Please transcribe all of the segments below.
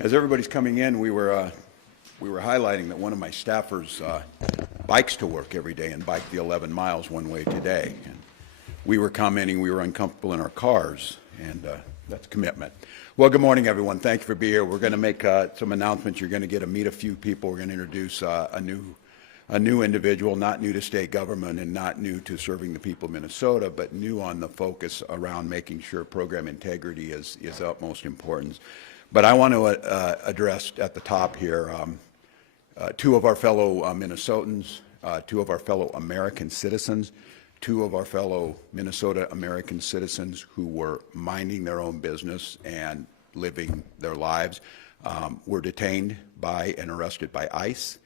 As everybody's coming in, we were highlighting that one of my staffers bikes to work every day and biked the 11 miles one way today. And we were commenting we were uncomfortable in our cars, and that's commitment. Well, good morning, everyone. Thank you for being here. We're going to make some announcements. You're going to get to meet a few people. We're going to introduce a new individual, not new to state government and not new to serving the people of Minnesota, but new on the focus around making sure program integrity is utmost importance. But I want to address at the top here two of our fellow Minnesotans, two of our fellow American citizens, two of our fellow Minnesota American citizens who were minding their own business and living their lives were detained by and arrested by ICE.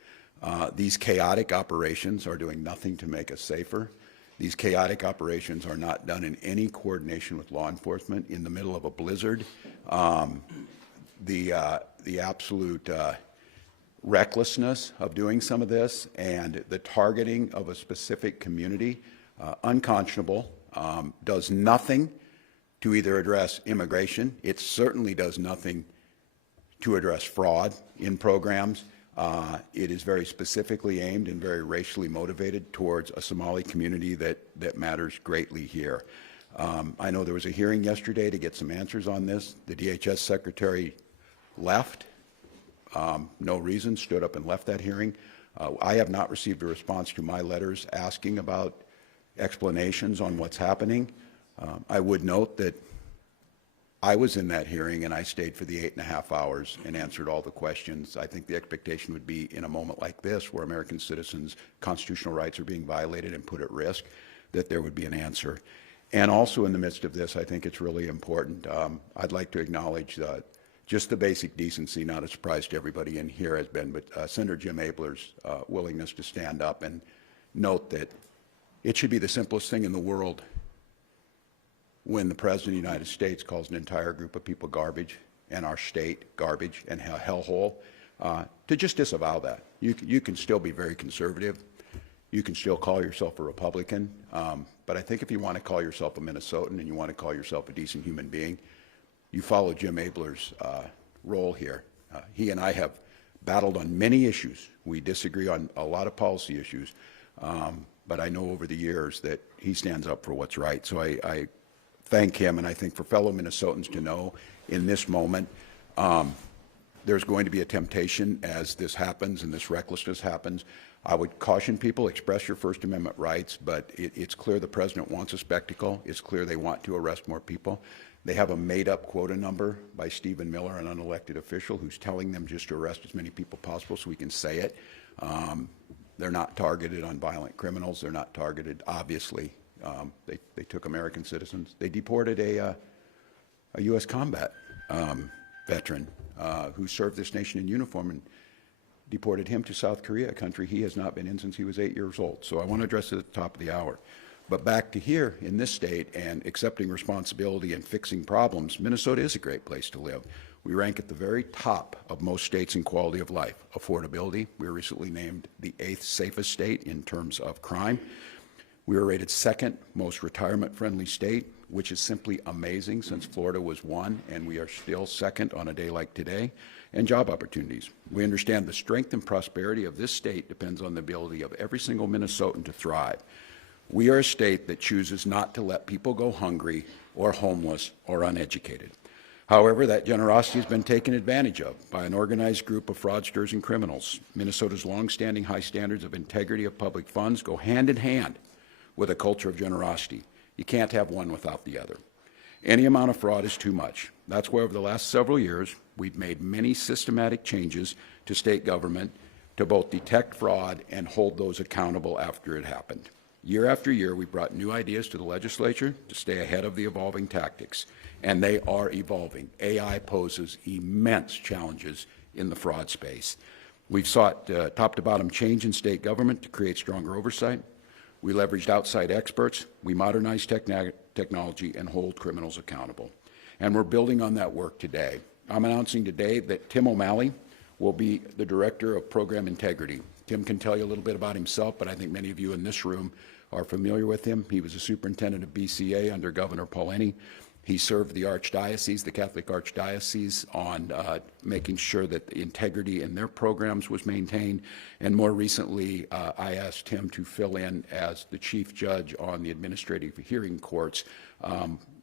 These chaotic operations are doing nothing to make us safer. These chaotic operations are not done in any coordination with law enforcement in the middle of a blizzard. The absolute recklessness of doing some of this and the targeting of a specific community, unconscionable, does nothing to either address immigration. It certainly does nothing to address fraud in programs. It is very specifically aimed and very racially motivated towards a Somali community that matters greatly here. I know there was a hearing yesterday to get some answers on this. The DHS secretary left, no reason, stood up and left that hearing. I have not received a response to my letters asking about explanations on what's happening. I would note that I was in that hearing and I stayed for the 8.5 hours and answered all the questions. I think the expectation would be in a moment like this where American citizens' constitutional rights are being violated and put at risk, that there would be an answer. And also in the midst of this, I think it's really important. I'd like to acknowledge just the basic decency, not a surprise to everybody in here has been, but Senator Jim Abler's willingness to stand up and note that it should be the simplest thing in the world when the President of the United States calls an entire group of people garbage and our state garbage and hellhole, to just disavow that. You can still be very conservative. You can still call yourself a Republican. But I think if you want to call yourself a Minnesotan and you want to call yourself a decent human being, you follow Jim Abler's role here. He and I have battled on many issues. We disagree on a lot of policy issues, but I know over the years that he stands up for what's right. So I thank him, and I think for fellow Minnesotans to know in this moment, there's going to be a temptation as this happens and this recklessness happens. I would caution people, express your First Amendment rights, but it's clear the president wants a spectacle. It's clear they want to arrest more people. They have a made-up quota number by Stephen Miller, an unelected official, who's telling them just to arrest as many people possible so we can say it. They're not targeted on violent criminals. They're not targeted, obviously. They took American citizens. They deported a U.S. combat veteran who served this nation in uniform and deported him to South Korea, a country he has not been in since he was 8 years old. So I want to address it at the top of the hour. But back to here in this state and accepting responsibility and fixing problems, Minnesota is a great place to live. We rank at the very top of most states in quality of life. Affordability, we were recently named the 8th safest state in terms of crime. We were rated 2nd most retirement-friendly state, which is simply amazing since Florida was 1, and we are still 2nd on a day like today. And job opportunities. We understand the strength and prosperity of this state depends on the ability of every single Minnesotan to thrive. We are a state that chooses not to let people go hungry or homeless or uneducated. However, that generosity has been taken advantage of by an organized group of fraudsters and criminals. Minnesota's longstanding high standards of integrity of public funds go hand in hand with a culture of generosity. You can't have one without the other. Any amount of fraud is too much. That's why over the last several years, we've made many systematic changes to state government to both detect fraud and hold those accountable after it happened. Year after year, we brought new ideas to the legislature to stay ahead of the evolving tactics, and they are evolving. AI poses immense challenges in the fraud space. We've sought top-to-bottom change in state government to create stronger oversight. We leveraged outside experts. We modernized technology and hold criminals accountable. And we're building on that work today. I'm announcing today that Tim O'Malley will be the Director of Program Integrity. Tim can tell you a little bit about himself, but I think many of you in this room are familiar with him. He was a superintendent of BCA under Governor Paulini. He served the Archdiocese, the Catholic Archdiocese, on making sure that the integrity in their programs was maintained. And more recently, I asked him to fill in as the chief judge on the administrative hearing courts,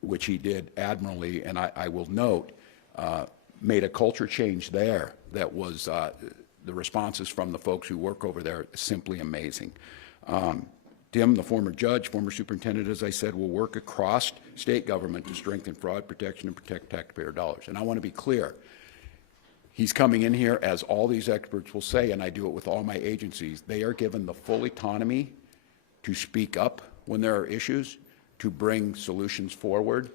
which he did admirably. And I will note, made a culture change there that was the responses from the folks who work over there simply amazing. Tim, the former judge, former superintendent, as I said, will work across state government to strengthen fraud protection and protect taxpayer dollars. And I want to be clear, he's coming in here, as all these experts will say, and I do it with all my agencies, they are given the full autonomy to speak up when there are issues, to bring solutions forward,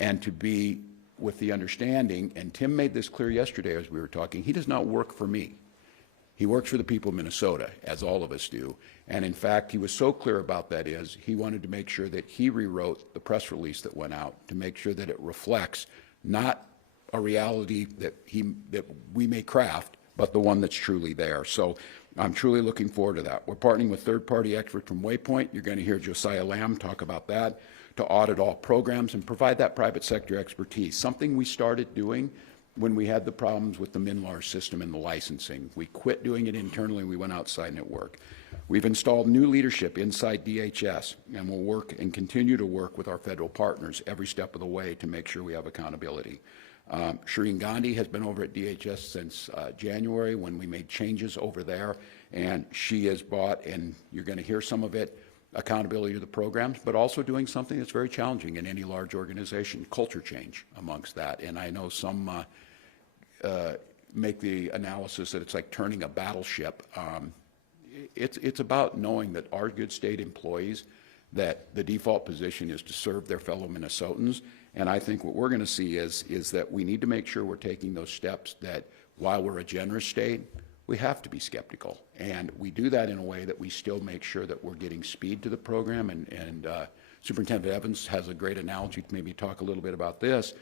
and to be with the understanding, and Tim made this clear yesterday as we were talking, he does not work for me. He works for the people of Minnesota, as all of us do. And in fact, he was so clear about that is he wanted to make sure that he rewrote the press release that went out to make sure that it reflects not a reality that we may craft, but the one that's truly there. So I'm truly looking forward to that. We're partnering with third-party experts from Waypoint. You're going to hear Josiah Lamb talk about that, to audit all programs and provide that private sector expertise, something we started doing when we had the problems with the MNLAR system and the licensing. We quit doing it internally, we went outside and it worked. We've installed new leadership inside DHS, and we'll work and continue to work with our federal partners every step of the way to make sure we have accountability. Shireen Gandhi has been over at DHS since January when we made changes over there, and she has brought, and you're going to hear some of it, accountability to the programs, but also doing something that's very challenging in any large organization, culture change amongst that. And I know some make the analysis that it's like turning a battleship. It's about knowing that our good state employees, that the default position is to serve their fellow Minnesotans. And I think what we're going to see is that we need to make sure we're taking those steps that while we're a generous state, we have to be skeptical. And we do that in a way that we still make sure that we're getting speed to the program. And Superintendent Evans has a great analogy to maybe talk a little bit about this.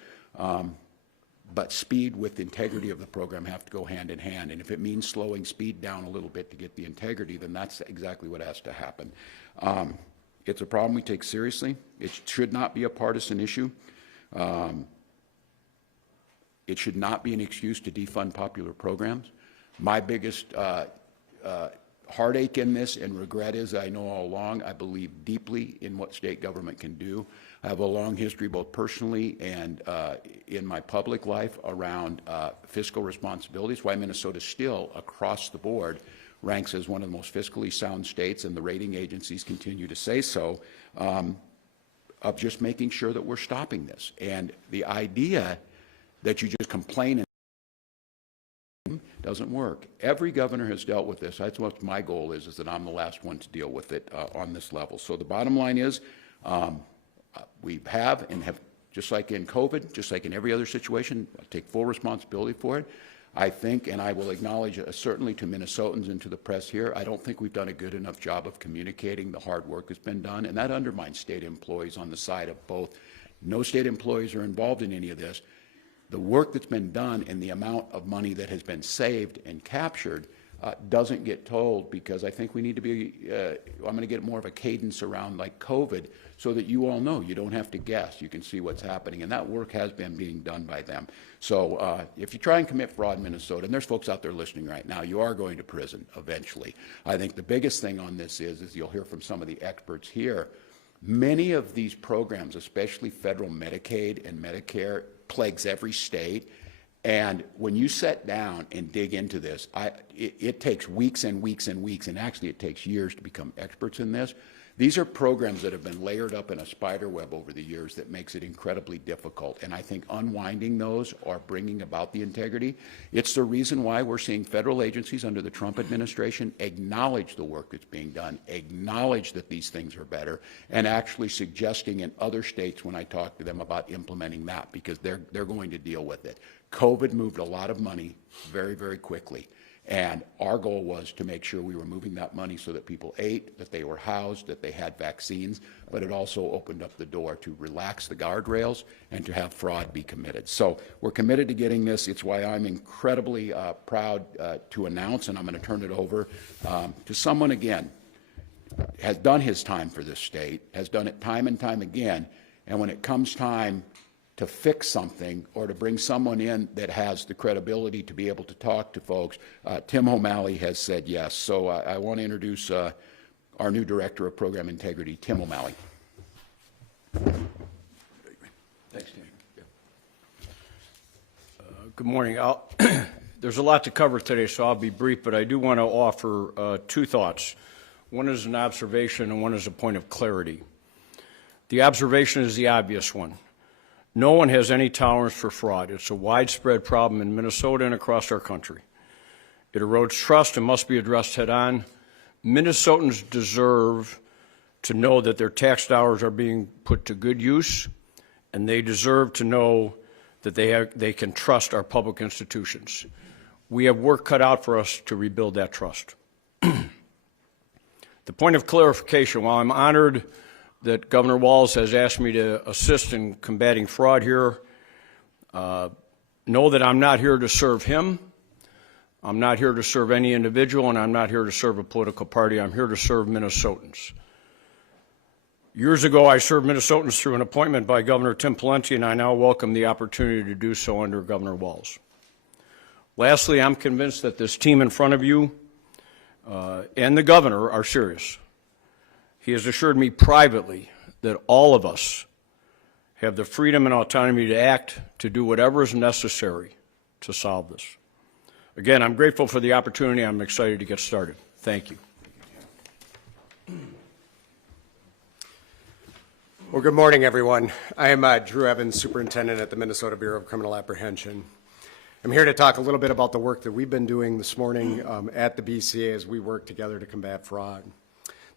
But speed with integrity of the program have to go hand in hand. And if it means slowing speed down a little bit to get the integrity, then that's exactly what has to happen. It's a problem we take seriously. It should not be a partisan issue. It should not be an excuse to defund popular programs. My biggest heartache in this and regret is I know all along I believe deeply in what state government can do. I have a long history both personally and in my public life around fiscal responsibilities, why Minnesota still across the board ranks as one of the most fiscally sound states, and the rating agencies continue to say so, of just making sure that we're stopping this. And the idea that you just complain doesn't work. Every governor has dealt with this. That's what my goal is that I'm the last one to deal with it on this level. So the bottom line is we have, just like in COVID, just like in every other situation, I take full responsibility for it. I think, and I will acknowledge certainly to Minnesotans and to the press here, I don't think we've done a good enough job of communicating the hard work that's been done, and that undermines state employees on the side of both. No state employees are involved in any of this. The work that's been done and the amount of money that has been saved and captured doesn't get told, because I think we need to be, I'm going to get more of a cadence around like COVID so that you all know. You don't have to guess. You can see what's happening. And that work has been being done by them. So if you try and commit fraud in Minnesota, and there's folks out there listening right now, you are going to prison eventually. I think the biggest thing on this is you'll hear from some of the experts here, many of these programs, especially federal Medicaid and Medicare, plagues every state. And when you sit down and dig into this, it takes weeks and weeks and weeks, and actually it takes years to become experts in this. These are programs that have been layered up in a spider web over the years that makes it incredibly difficult. And I think unwinding those or bringing about the integrity, it's the reason why we're seeing federal agencies under the Trump administration acknowledge the work that's being done, acknowledge that these things are better, and actually suggesting in other states when I talk to them about implementing that, because they're going to deal with it. COVID moved a lot of money very, very quickly. And our goal was to make sure we were moving that money so that people ate, that they were housed, that they had vaccines, but it also opened up the door to relax the guardrails and to have fraud be committed. So we're committed to getting this. It's why I'm incredibly proud to announce, and I'm going to turn it over to someone, again, has done his time for this state, has done it time and time again, and when it comes time to fix something or to bring someone in that has the credibility to be able to talk to folks, Tim O'Malley has said yes. So I want to introduce our new Director of Program Integrity, Tim O'Malley. Thanks, Tim. Good morning. There's a lot to cover today, so I'll be brief, but I do want to offer two thoughts. One is an observation and one is a point of clarity. The observation is the obvious one. No one has any tolerance for fraud. It's a widespread problem in Minnesota and across our country. It erodes trust and must be addressed head-on. Minnesotans deserve to know that their tax dollars are being put to good use, and they deserve to know that they can trust our public institutions. We have work cut out for us to rebuild that trust. The point of clarification, while I'm honored that Governor Walz has asked me to assist in combating fraud here, know that I'm not here to serve him. I'm not here to serve any individual, and I'm not here to serve a political party. I'm here to serve Minnesotans. Years ago, I served Minnesotans through an appointment by Governor Tim Walz, and I now welcome the opportunity to do so under Governor Walz. Lastly, I'm convinced that this team in front of you and the governor are serious. He has assured me privately that all of us have the freedom and autonomy to act, to do whatever is necessary to solve this. Again, I'm grateful for the opportunity. I'm excited to get started. Thank you. Well, good morning, everyone. I am Drew Evans, Superintendent at the Minnesota Bureau of Criminal Apprehension. I'm here to talk a little bit about the work that we've been doing this morning at the BCA as we work together to combat fraud.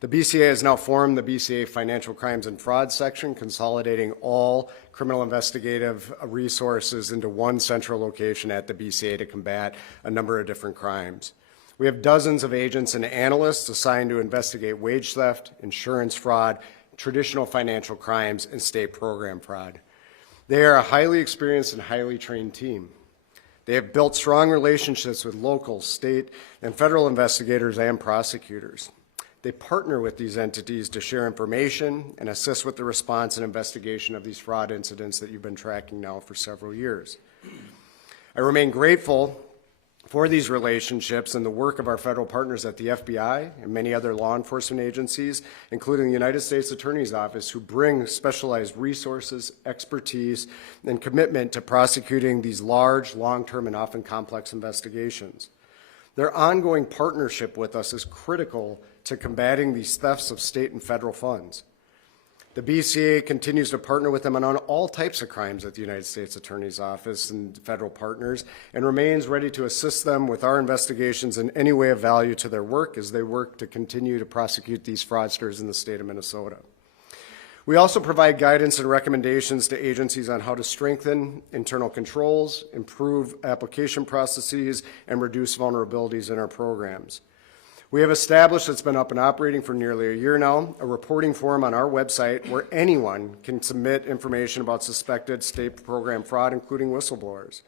The BCA has now formed the BCA Financial Crimes and Fraud section, consolidating all criminal investigative resources into one central location at the BCA to combat a number of different crimes. We have dozens of agents and analysts assigned to investigate wage theft, insurance fraud, traditional financial crimes, and state program fraud. They are a highly experienced and highly trained team. They have built strong relationships with local, state, and federal investigators and prosecutors. They partner with these entities to share information and assist with the response and investigation of these fraud incidents that you've been tracking now for several years. I remain grateful for these relationships and the work of our federal partners at the FBI and many other law enforcement agencies, including the United States Attorney's Office, who bring specialized resources, expertise, and commitment to prosecuting these large, long-term, and often complex investigations. Their ongoing partnership with us is critical to combating these thefts of state and federal funds. The BCA continues to partner with them on all types of crimes at the United States Attorney's Office and federal partners, and remains ready to assist them with our investigations in any way of value to their work as they work to continue to prosecute these fraudsters in the state of Minnesota. We also provide guidance and recommendations to agencies on how to strengthen internal controls, improve application processes, and reduce vulnerabilities in our programs. We have established, it's been up and operating for nearly a year now, a reporting forum on our website where anyone can submit information about suspected state program fraud, including whistleblowers.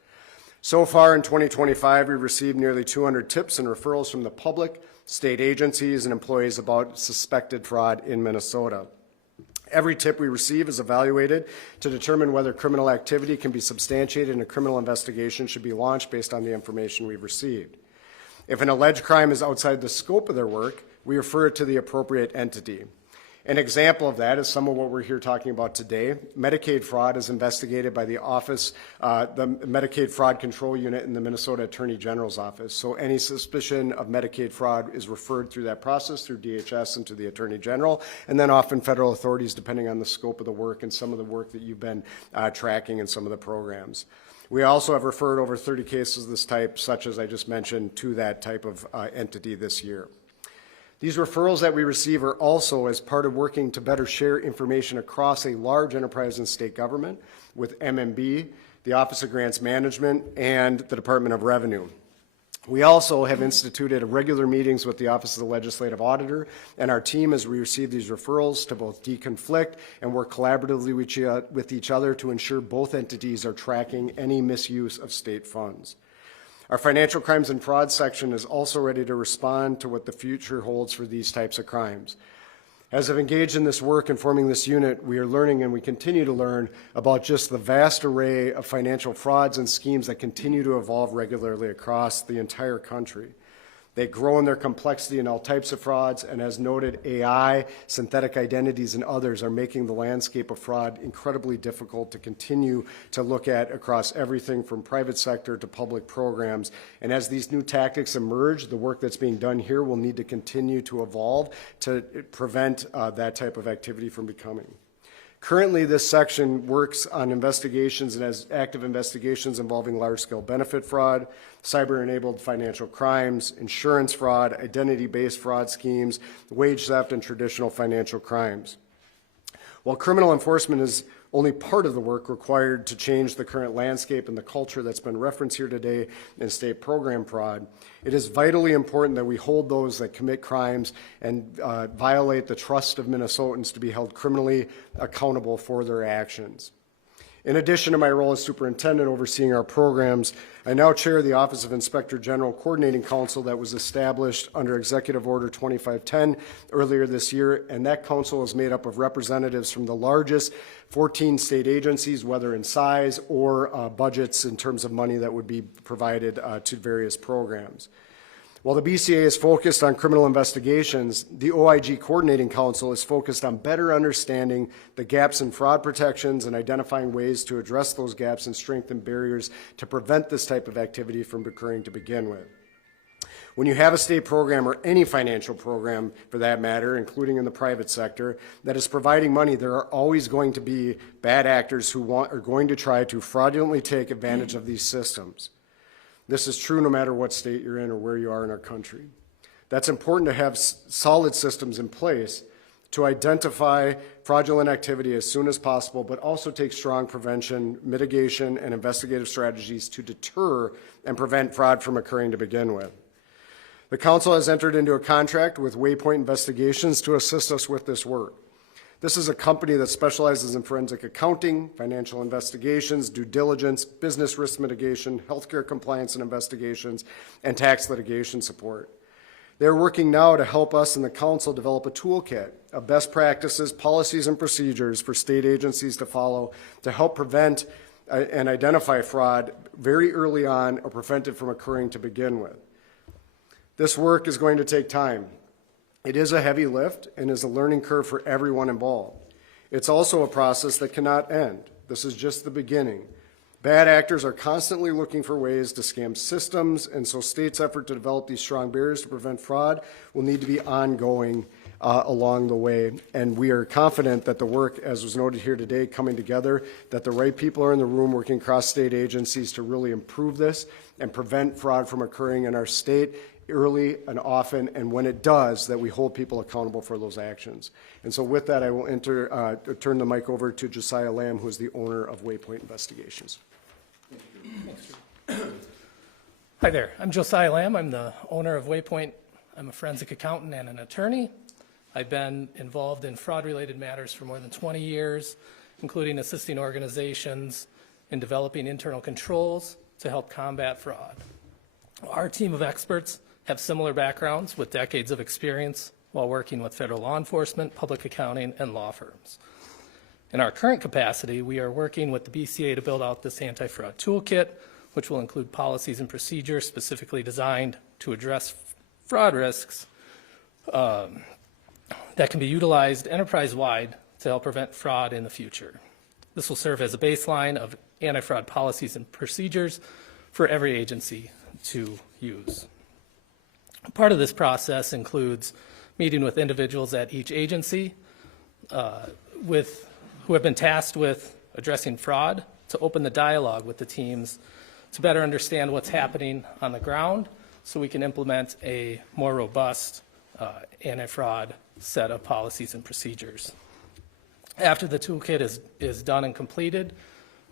So far in 2025, we've received nearly 200 tips and referrals from the public, state agencies, and employees about suspected fraud in Minnesota. Every tip we receive is evaluated to determine whether criminal activity can be substantiated and a criminal investigation should be launched based on the information we've received. If an alleged crime is outside the scope of their work, we refer it to the appropriate entity. An example of that is some of what we're here talking about today. Medicaid fraud is investigated by the office, the Medicaid Fraud Control Unit in the Minnesota Attorney General's office. So any suspicion of Medicaid fraud is referred through that process, through DHS and to the Attorney General, and then often federal authorities depending on the scope of the work and some of the work that you've been tracking in some of the programs. We also have referred over 30 cases of this type, such as I just mentioned, to that type of entity this year. These referrals that we receive are also as part of working to better share information across a large enterprise in state government with MMB, the Office of Grants Management, and the Department of Revenue. We also have instituted regular meetings with the Office of the Legislative Auditor and our team as we receive these referrals to both deconflict and work collaboratively with each other to ensure both entities are tracking any misuse of state funds. Our Financial Crimes and Fraud section is also ready to respond to what the future holds for these types of crimes. As I've engaged in this work and forming this unit, we are learning and we continue to learn about just the vast array of financial frauds and schemes that continue to evolve regularly across the entire country. They grow in their complexity in all types of frauds, and as noted, AI, synthetic identities, and others are making the landscape of fraud incredibly difficult to continue to look at across everything from private sector to public programs. And as these new tactics emerge, the work that's being done here will need to continue to evolve to prevent that type of activity from becoming. Currently, this section works on investigations and has active investigations involving large-scale benefit fraud, cyber-enabled financial crimes, insurance fraud, identity-based fraud schemes, wage theft, and traditional financial crimes. While criminal enforcement is only part of the work required to change the current landscape and the culture that's been referenced here today in state program fraud, it is vitally important that we hold those that commit crimes and violate the trust of Minnesotans to be held criminally accountable for their actions. In addition to my role as superintendent overseeing our programs, I now chair the Office of Inspector General Coordinating Council that was established under Executive Order 2510 earlier this year, and that council is made up of representatives from the largest 14 state agencies, whether in size or budgets in terms of money that would be provided to various programs. While the BCA is focused on criminal investigations, the OIG Coordinating Council is focused on better understanding the gaps in fraud protections and identifying ways to address those gaps and strengthen barriers to prevent this type of activity from occurring to begin with. When you have a state program or any financial program for that matter, including in the private sector, that is providing money, there are always going to be bad actors who are going to try to fraudulently take advantage of these systems. This is true no matter what state you're in or where you are in our country. That's important to have solid systems in place to identify fraudulent activity as soon as possible, but also take strong prevention, mitigation, and investigative strategies to deter and prevent fraud from occurring to begin with. The Council has entered into a contract with Waypoint Investigations to assist us with this work. This is a company that specializes in forensic accounting, financial investigations, due diligence, business risk mitigation, healthcare compliance and investigations, and tax litigation support. They're working now to help us in the council develop a toolkit of best practices, policies, and procedures for state agencies to follow to help prevent and identify fraud very early on or prevent it from occurring to begin with. This work is going to take time. It is a heavy lift and is a learning curve for everyone involved. It's also a process that cannot end. This is just the beginning. Bad actors are constantly looking for ways to scam systems, and so states' effort to develop these strong barriers to prevent fraud will need to be ongoing along the way. And we are confident that the work, as was noted here today, coming together, that the right people are in the room working across state agencies to really improve this and prevent fraud from occurring in our state early and often, and when it does, that we hold people accountable for those actions. And so with that, I will turn the mic over to Josiah Lamb, who is the owner of Waypoint Investigations. Hi there, I'm Josiah Lamb. I'm the owner of Waypoint. I'm a forensic accountant and an attorney. I've been involved in fraud-related matters for more than 20 years, including assisting organizations in developing internal controls to help combat fraud. Our team of experts have similar backgrounds with decades of experience while working with federal law enforcement, public accounting, and law firms. In our current capacity, we are working with the BCA to build out this anti-fraud toolkit, which will include policies and procedures specifically designed to address fraud risks that can be utilized enterprise-wide to help prevent fraud in the future. This will serve as a baseline of anti-fraud policies and procedures for every agency to use. Part of this process includes meeting with individuals at each agency who have been tasked with addressing fraud to open the dialogue with the teams to better understand what's happening on the ground so we can implement a more robust anti-fraud set of policies and procedures. After the toolkit is done and completed,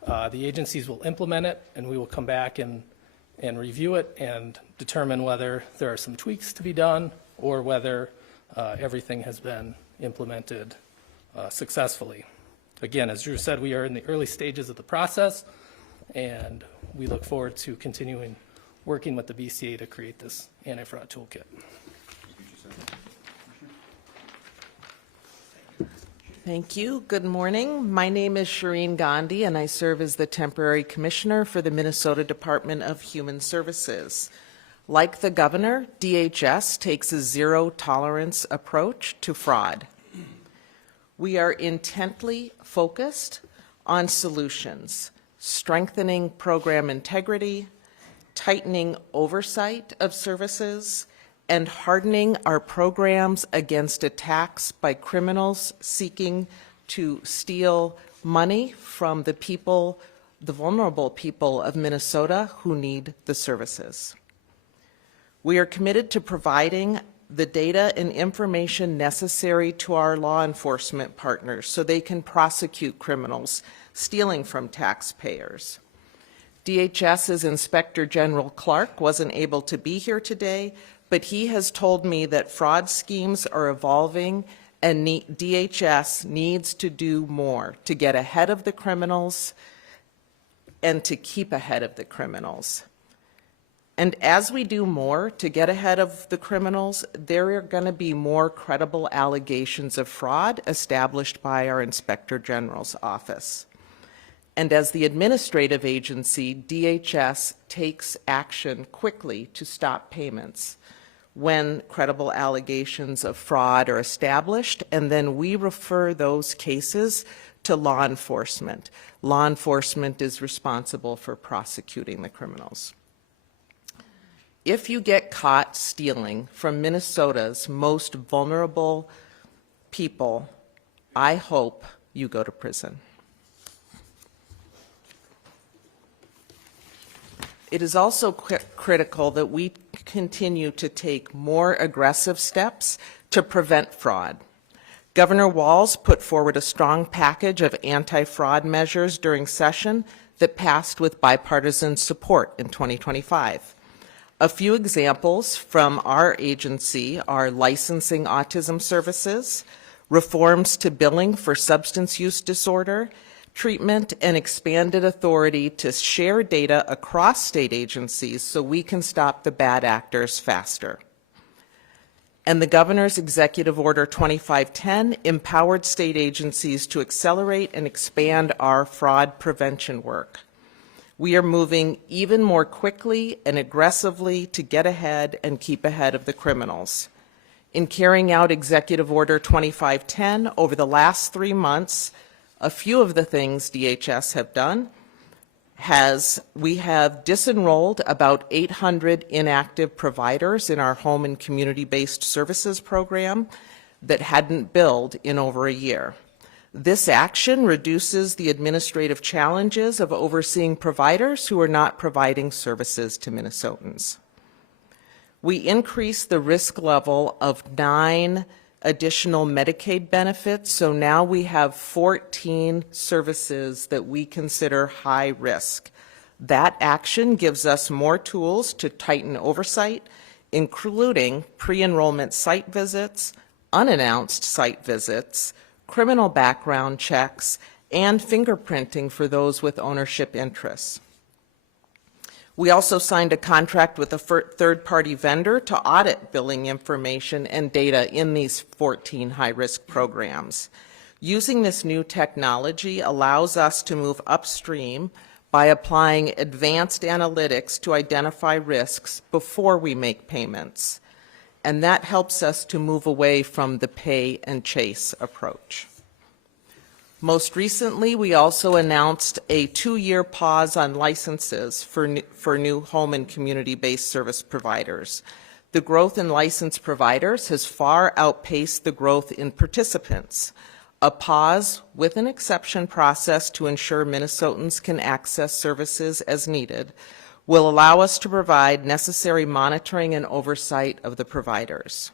the agencies will implement it, and we will come back and review it and determine whether there are some tweaks to be done or whether everything has been implemented successfully. Again, as Drew said, we are in the early stages of the process, and we look forward to continuing working with the BCA to create this anti-fraud toolkit. Thank you. Good morning. My name is Shireen Gandhi, and I serve as the temporary commissioner for the Minnesota Department of Human Services. Like the governor, DHS takes a zero-tolerance approach to fraud. We are intently focused on solutions, strengthening program integrity, tightening oversight of services, and hardening our programs against attacks by criminals seeking to steal money from the people, the vulnerable people of Minnesota who need the services. We are committed to providing the data and information necessary to our law enforcement partners so they can prosecute criminals stealing from taxpayers. DHS's Inspector General Clark wasn't able to be here today, but he has told me that fraud schemes are evolving and DHS needs to do more to get ahead of the criminals and to keep ahead of the criminals. And as we do more to get ahead of the criminals, there are going to be more credible allegations of fraud established by our Inspector General's office. And as the administrative agency, DHS takes action quickly to stop payments when credible allegations of fraud are established, and then we refer those cases to law enforcement. Law enforcement is responsible for prosecuting the criminals. If you get caught stealing from Minnesota's most vulnerable people, I hope you go to prison. It is also critical that we continue to take more aggressive steps to prevent fraud. Governor Walz put forward a strong package of anti-fraud measures during session that passed with bipartisan support in 2025. A few examples from our agency are licensing autism services, reforms to billing for substance use disorder, treatment, and expanded authority to share data across state agencies so we can stop the bad actors faster. And the Governor's Executive Order 2510 empowered state agencies to accelerate and expand our fraud prevention work. We are moving even more quickly and aggressively to get ahead and keep ahead of the criminals. In carrying out Executive Order 2510 over the last 3 months, a few of the things DHS have done we have disenrolled about 800 inactive providers in our home and community-based services program that hadn't billed in over a year. This action reduces the administrative challenges of overseeing providers who are not providing services to Minnesotans. We increased the risk level of 9 additional Medicaid benefits, so now we have 14 services that we consider high risk. That action gives us more tools to tighten oversight, including pre-enrollment site visits, unannounced site visits, criminal background checks, and fingerprinting for those with ownership interests. We also signed a contract with a third-party vendor to audit billing information and data in these 14 high-risk programs. Using this new technology allows us to move upstream by applying advanced analytics to identify risks before we make payments. And that helps us to move away from the pay and chase approach. Most recently, we also announced a 2-year pause on licenses for new home and community-based service providers. The growth in licensed providers has far outpaced the growth in participants. A pause with an exception process to ensure Minnesotans can access services as needed will allow us to provide necessary monitoring and oversight of the providers.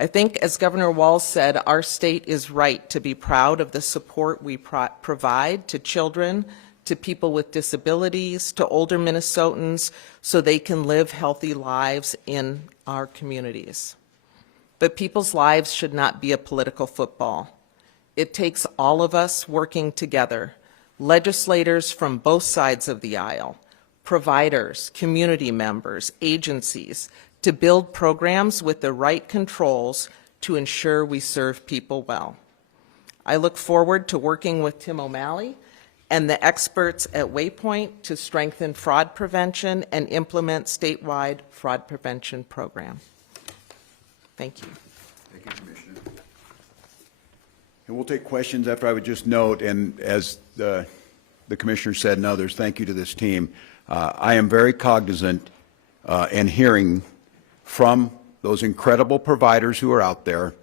I think, as Governor Walz said, our state is right to be proud of the support we provide to children, to people with disabilities, to older Minnesotans, so they can live healthy lives in our communities. But people's lives should not be a political football. It takes all of us working together, legislators from both sides of the aisle, providers, community members, agencies, to build programs with the right controls to ensure we serve people well. I look forward to working with Tim O'Malley and the experts at Waypoint to strengthen fraud prevention and implement statewide fraud prevention program. Thank you. Thank you, Commissioner. And we'll take questions after. I would just note, and as the Commissioner said and others, thank you to this team. I am very cognizant and hearing from those incredible providers who are out there.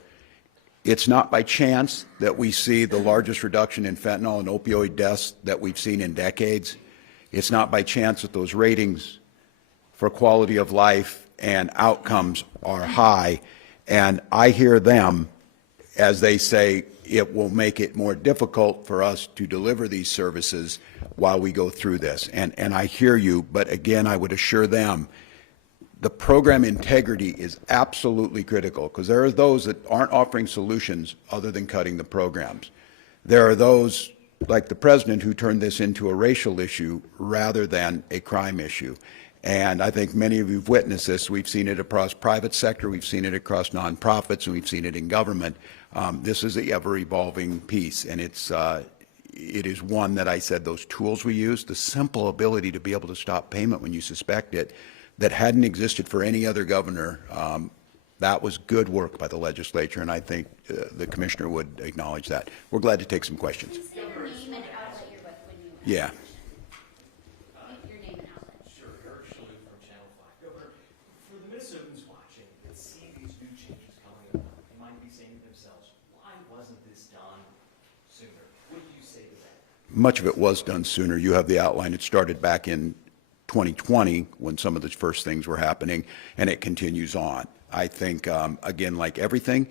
It's not by chance that we see the largest reduction in fentanyl and opioid deaths that we've seen in decades. It's not by chance that those ratings for quality of life and outcomes are high. And I hear them as they say it will make it more difficult for us to deliver these services while we go through this. And I hear you, but again, I would assure them the program integrity is absolutely critical, because there are those that aren't offering solutions other than cutting the programs. There are those like the president who turned this into a racial issue rather than a crime issue. And I think many of you have witnessed this. We've seen it across private sector, we've seen it across nonprofits, and we've seen it in government. This is the ever-evolving piece, and it is one that I said those tools we use, the simple ability to be able to stop payment when you suspect it, that hadn't existed for any other governor. That was good work by the legislature, and I think the commissioner would acknowledge that. We're glad to take some questions. Say your name and outlet you're with when you Yeah. your name and outlet. Sure, Eric Shalhoub from Channel 5. Governor, for the Minnesotans watching that see these new changes coming about, they might be saying to themselves, why wasn't this done sooner? What do you say to that? Much of it was done sooner. You have the outline. It started back in 2020 when some of the first things were happening, and it continues on. I think, again, like everything,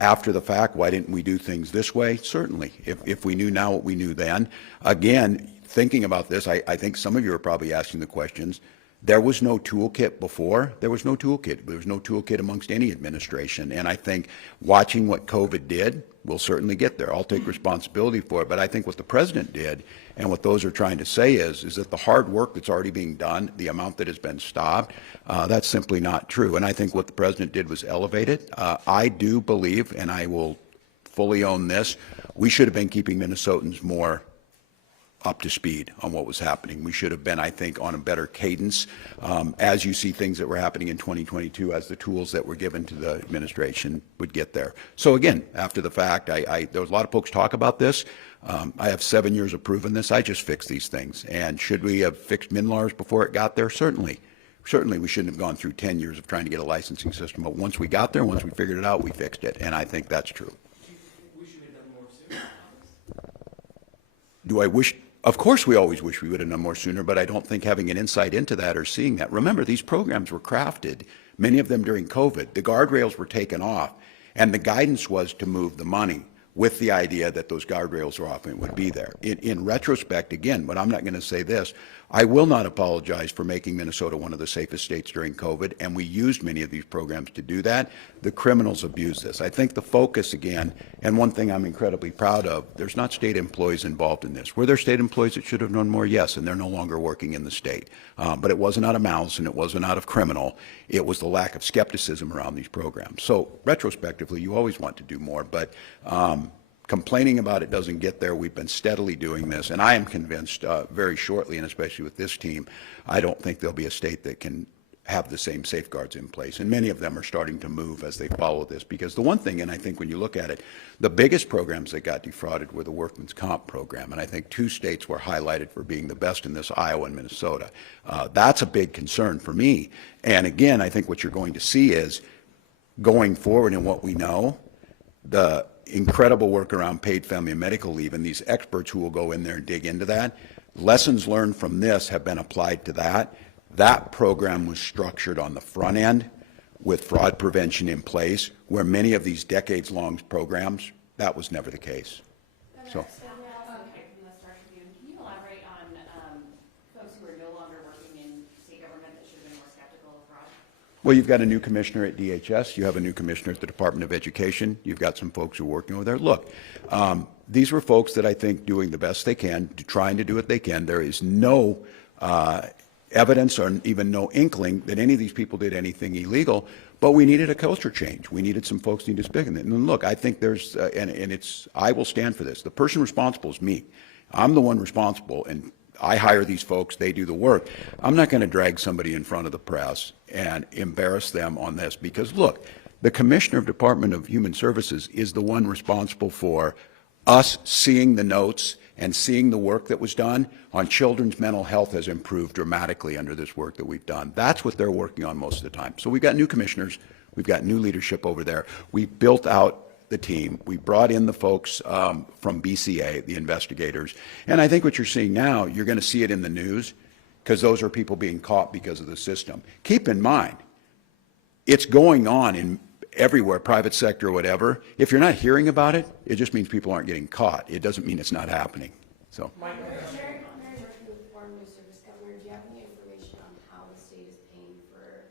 after the fact, why didn't we do things this way? Certainly. If we knew now what we knew then. Again, thinking about this, I think some of you are probably asking the questions. There was no toolkit before. There was no toolkit. There was no toolkit amongst any administration. And I think watching what COVID did, we'll certainly get there. I'll take responsibility for it. But I think what the president did and what those are trying to say is that the hard work that's already being done, the amount that has been stopped, that's simply not true. And I think what the president did was elevate it. I do believe, and I will fully own this, we should have been keeping Minnesotans more up to speed on what was happening. We should have been, I think, on a better cadence as you see things that were happening in 2022, as the tools that were given to the administration would get there. So again, after the fact, there was a lot of folks talk about this. I have 7 years of proving this. I just fixed these things. And should we have fixed MNLARS before it got there? Certainly. Certainly we shouldn't have gone through 10 years of trying to get a licensing system. But once we got there, once we figured it out, we fixed it. And I think that's true. We should have done more sooner. Do I wish? Of course, we always wish we would have done more sooner, but I don't think having an insight into that or seeing that. Remember, these programs were crafted, many of them during COVID. The guardrails were taken off, and the guidance was to move the money with the idea that those guardrails were off and it would be there. In retrospect, again, but I'm not going to say this, I will not apologize for making Minnesota one of the safest states during COVID, and we used many of these programs to do that. The criminals abused this. I think the focus, again, and one thing I'm incredibly proud of, there's not state employees involved in this. Were there state employees that should have known more? Yes, and they're no longer working in the state. But it wasn't out of malice and it wasn't out of criminal. It was the lack of skepticism around these programs. So retrospectively, you always want to do more, but complaining about it doesn't get there. We've been steadily doing this, and I am convinced very shortly, and especially with this team, I don't think there'll be a state that can have the same safeguards in place. And many of them are starting to move as they follow this, because the one thing, and I think when you look at it, the biggest programs that got defrauded were the workman's comp program, and I think 2 states were highlighted for being the best in this, Iowa and Minnesota. That's a big concern for me. And again, I think what you're going to see is, going forward in what we know, the incredible work around paid family and medical leave, and these experts who will go in there and dig into that. Lessons learned from this have been applied to that. That program was structured on the front end with fraud prevention in place, where many of these decades-long programs, that was never the case. So. Can you elaborate on folks who are no longer working in state government that should have been more skeptical of fraud? Well, you've got a new commissioner at DHS. You have a new commissioner at the Department of Education. You've got some folks who are working over there. Look, these were folks that I think doing the best they can, trying to do what they can. There is no evidence or even no inkling that any of these people did anything illegal, but we needed a culture change. We needed some folks to speak in it. And look, I think there's, I will stand for this. The person responsible is me. I'm the one responsible, and I hire these folks, they do the work. I'm not going to drag somebody in front of the press and embarrass them on this because, look, the Commissioner of Department of Human Services is the one responsible for us seeing the notes and seeing the work that was done on children's mental health has improved dramatically under this work that we've done. That's what they're working on most of the time. So we've got new commissioners, we've got new leadership over there. We built out the team. We brought in the folks from BCA, the investigators. And I think what you're seeing now, you're going to see it in the news because those are people being caught because of the system. Keep in mind, it's going on in everywhere, private sector or whatever. If you're not hearing about it, it just means people aren't getting caught. It doesn't mean it's not happening. So. Mary, working with Foreign News Service Governor, do you have any information on how the state is paying for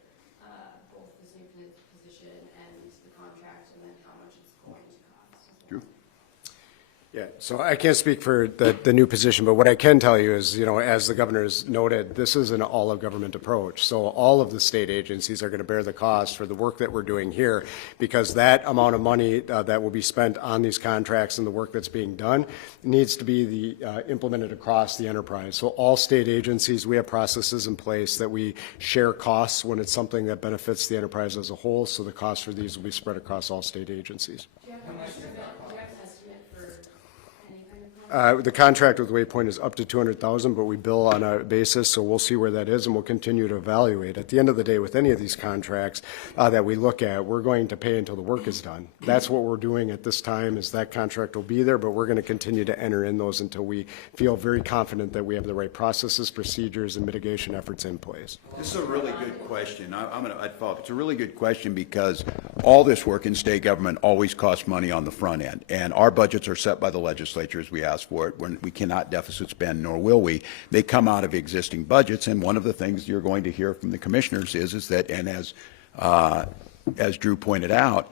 both this new position and the contract, and then how much it's going to cost? Drew? Yeah, so I can't speak for the new position, but what I can tell you is, you know, as the governor's noted, this is an all-of-government approach. So all of the state agencies are going to bear the cost for the work that we're doing here, because that amount of money that will be spent on these contracts and the work that's being done needs to be implemented across the enterprise. So all state agencies, we have processes in place that we share costs when it's something that benefits the enterprise as a whole, so the cost for these will be spread across all state agencies. Do you have an estimate for any kind of The contract with Waypoint is up to $200,000, but we bill on a basis, so we'll see where that is, and we'll continue to evaluate. At the end of the day, with any of these contracts that we look at, we're going to pay until the work is done. That's what we're doing at this time, is that contract will be there, but we're going to continue to enter in those until we feel very confident that we have the right processes, procedures, and mitigation efforts in place. This is a really good question. I'd follow up. It's a really good question because all this work in state government always costs money on the front end, and our budgets are set by the legislature as we ask for it. When we cannot deficit spend, nor will we. They come out of existing budgets, and one of the things you're going to hear from the commissioners is that, and as Drew pointed out,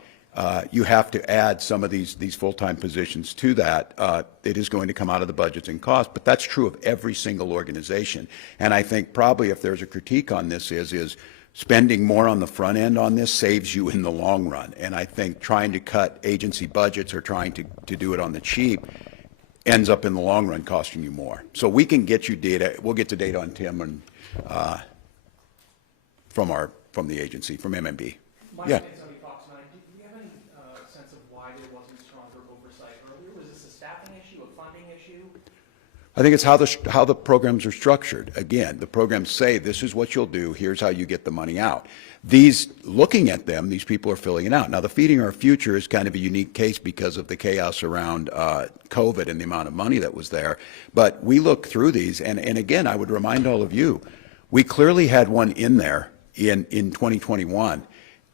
you have to add some of these full-time positions to that. It is going to come out of the budgets and costs, but that's true of every single organization. And I think probably if there's a critique on this is spending more on the front end on this saves you in the long run. And I think trying to cut agency budgets or trying to do it on the cheap ends up in the long run costing you more. So we can get you data. We'll get the data on Tim and from the agency, from MMB. Yeah. Do you have any sense of why there wasn't stronger oversight earlier? Was this a staffing issue, a funding issue? I think it's how the programs are structured. Again, the programs say this is what you'll do. Here's how you get the money out. Looking at them, these people are filling it out. Now, the Feeding Our Future is kind of a unique case because of the chaos around COVID and the amount of money that was there. But we look through these, and again, I would remind all of you, we clearly had one in there in 2021,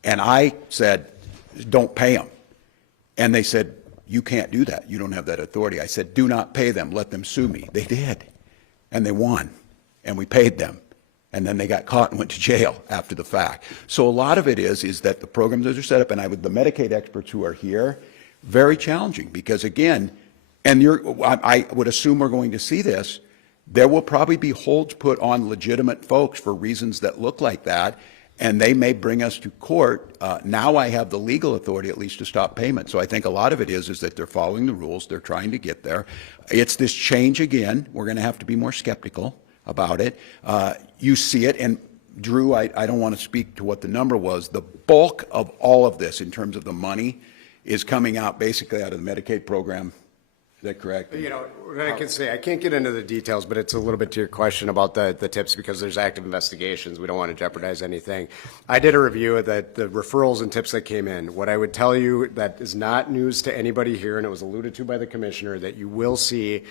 and I said, don't pay them. And they said, you can't do that. You don't have that authority. I said, do not pay them. Let them sue me. They did, and they won, and we paid them. And then they got caught and went to jail after the fact. So a lot of it is that the programs that are set up, and the Medicaid experts who are here, very challenging because again, and I would assume we're going to see this, there will probably be holds put on legitimate folks for reasons that look like that, and they may bring us to court. Now I have the legal authority at least to stop payment. So I think a lot of it is that they're following the rules, they're trying to get there. It's this change again. We're going to have to be more skeptical about it. You see it, and Drew, I don't want to speak to what the number was. The bulk of all of this in terms of the money is coming out basically out of the Medicaid program. Is that correct? You know, what I can say, I can't get into the details, but it's a little bit to your question about the tips because there's active investigations. We don't want to jeopardize anything. I did a review of the referrals and tips that came in. What I would tell you that is not news to anybody here, and it was alluded to by the commissioner, that you will see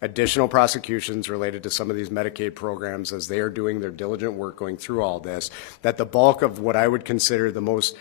additional prosecutions related to some of these Medicaid programs as they are doing their diligent work going through all this, that the bulk of what I would consider the most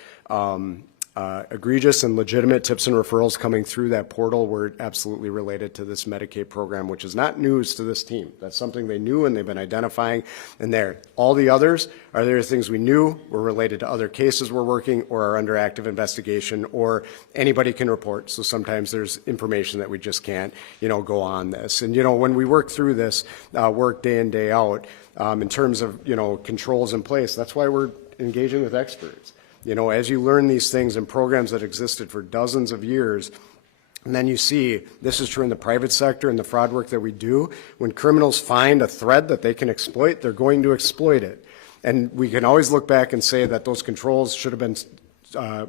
egregious and legitimate tips and referrals coming through that portal were absolutely related to this Medicaid program, which is not news to this team. That's something they knew and they've been identifying. And there, all the others are there things we knew were related to other cases we're working or are under active investigation or anybody can report. So sometimes there's information that we just can't, go on this. And, when we work through this work day in, day out, in terms of, controls in place, that's why we're engaging with experts. As you learn these things in programs that existed for dozens of years, and then you see, this is true in the private sector and the fraud work that we do, when criminals find a thread that they can exploit, they're going to exploit it. And we can always look back and say that those controls should have been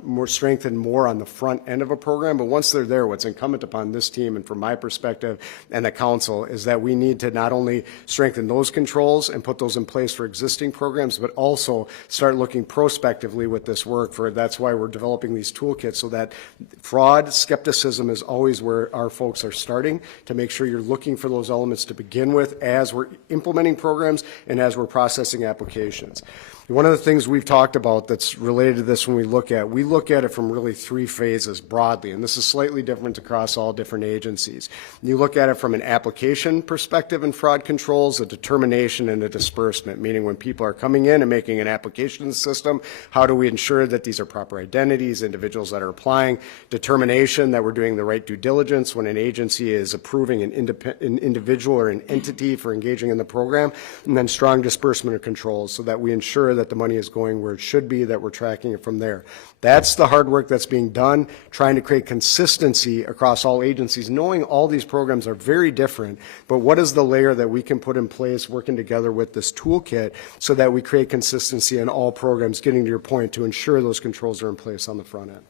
more strengthened more on the front end of a program, but once they're there, what's incumbent upon this team and from my perspective and the council is that we need to not only strengthen those controls and put those in place for existing programs, but also start looking prospectively with this work. That's why we're developing these toolkits so that fraud, skepticism is always where our folks are starting to make sure you're looking for those elements to begin with as we're implementing programs and as we're processing applications. One of the things we've talked about that's related to this when we look at it from really three phases broadly, and this is slightly different across all different agencies. You look at it from an application perspective in fraud controls, a determination and a disbursement, meaning when people are coming in and making an application in the system, how do we ensure that these are proper identities, individuals that are applying, determination that we're doing the right due diligence when an agency is approving an individual or an entity for engaging in the program, and then strong disbursement of controls so that we ensure that the money is going where it should be, that we're tracking it from there. That's the hard work that's being done, trying to create consistency across all agencies, knowing all these programs are very different, but what is the layer that we can put in place working together with this toolkit so that we create consistency in all programs, getting to your point, to ensure those controls are in place on the front end.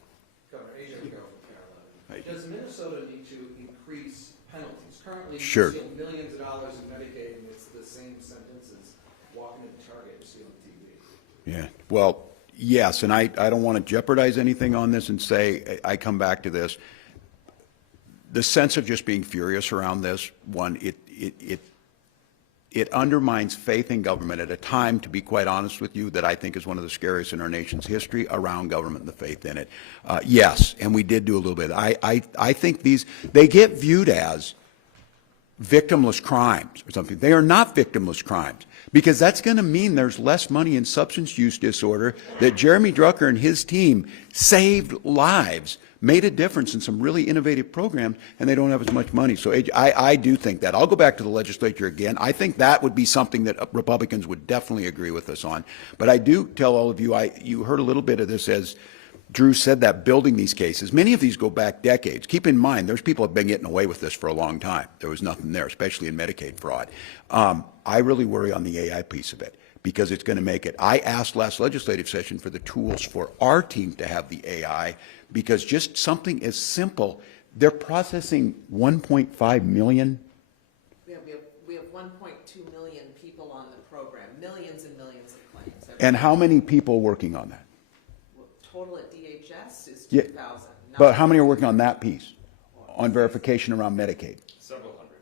Governor, AJ McGarrett. Does Minnesota need to increase penalties? Currently, Sure. you steal millions of dollars in Medicaid, and it's the same sentence as walking into Target and stealing TV. Yeah, well, yes, and I don't want to jeopardize anything on this and say, I come back to this. The sense of just being furious around this, one, it undermines faith in government at a time, to be quite honest with you, that I think is one of the scariest in our nation's history around government and the faith in it. Yes, and we did do a little bit. I think they get viewed as victimless crimes or something. They are not victimless crimes, because that's going to mean there's less money in substance use disorder, that Jeremy Drucker and his team saved lives, made a difference in some really innovative programs, and they don't have as much money. So I do think that. I'll go back to the legislature again. I think that would be something that Republicans would definitely agree with us on. But I do tell all of you, you heard a little bit of this as Drew said, that building these cases. Many of these go back decades. Keep in mind, there's people who have been getting away with this for a long time. There was nothing there, especially in Medicaid fraud. I really worry on the AI piece of it, because it's going to make it. I asked last legislative session for the tools for our team to have the AI, because just something as simple, they're processing 1.5 million. We have 1.2 million people on the program, millions and millions of claims. And how many people working on that? Total at DHS is Yeah, 2,000. but how many are working on that piece, on verification around Medicaid? Several hundred.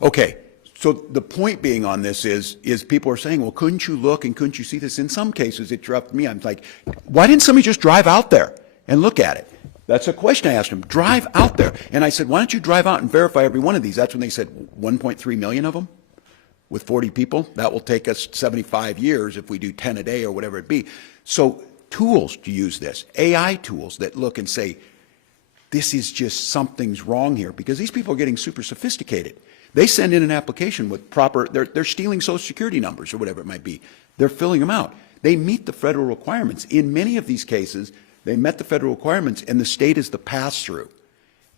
Okay, so the point being on this is people are saying, well, couldn't you look and couldn't you see this? In some cases, it dropped me. I'm like, why didn't somebody just drive out there and look at it? That's a question I asked them. Drive out there. And I said, why don't you drive out and verify every one of these? That's when they said 1.3 million of them with 40 people. That will take us 75 years if we do 10 a day or whatever it be. So tools to use this, AI tools that look and say, this is just something's wrong here, because these people are getting super sophisticated. They send in an application with they're stealing Social Security numbers or whatever it might be. They're filling them out. They meet the federal requirements. In many of these cases, they met the federal requirements, and the state is the pass-through.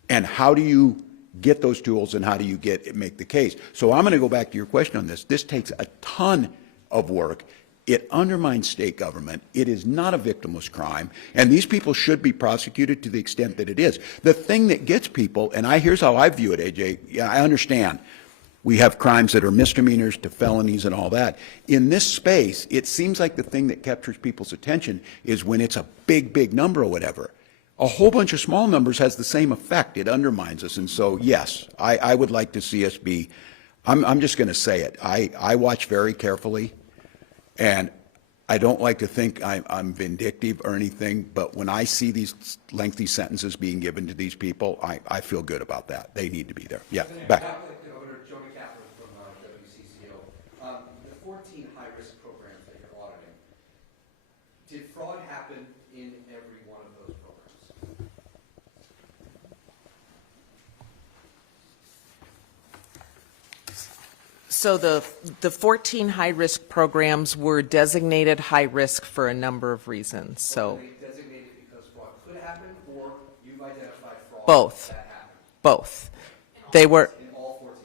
And how do you get those tools, and how do you make the case? So I'm going to go back to your question on this. This takes a ton of work. It undermines state government. It is not a victimless crime, and these people should be prosecuted to the extent that it is. The thing that gets people, and here's how I view it, AJ. Yeah, I understand. We have crimes that are misdemeanors to felonies and all that. In this space, it seems like the thing that captures people's attention is when it's a big, big number or whatever. A whole bunch of small numbers has the same effect. It undermines us. And so, yes, I would like to see us be, I'm just going to say it. I watch very carefully. And I don't like to think I'm vindictive or anything, but when I see these lengthy sentences being given to these people, I feel good about that. They need to be there. Yeah, back. Governor Joe McCaffrey from WCCO. The 14 high-risk programs that you're auditing, did fraud happen in every one of those programs? So the 14 high-risk programs were designated high-risk for a number of reasons, so Were they designated because fraud could happen, or you've identified fraud both, that happened? both. They were, In all 14?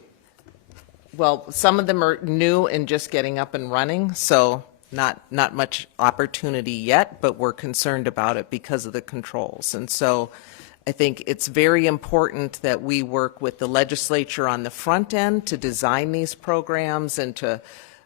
well, some of them are new and just getting up and running, so not much opportunity yet, but we're concerned about it because of the controls. And so I think it's very important that we work with the legislature on the front end to design these programs and to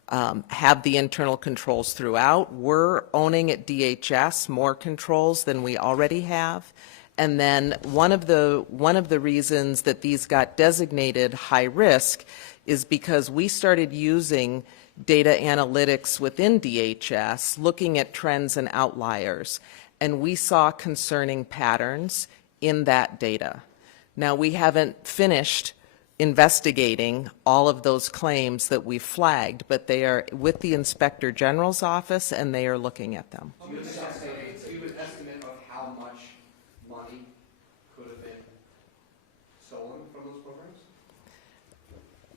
have the internal controls throughout. We're owning at DHS more controls than we already have. And then one of the reasons that these got designated high risk is because we started using data analytics within DHS, looking at trends and outliers, and we saw concerning patterns in that data. Now, we haven't finished investigating all of those claims that we flagged, but they are with the Inspector General's office and they are looking at them. Do you have an estimate of how much money could have been stolen from those programs?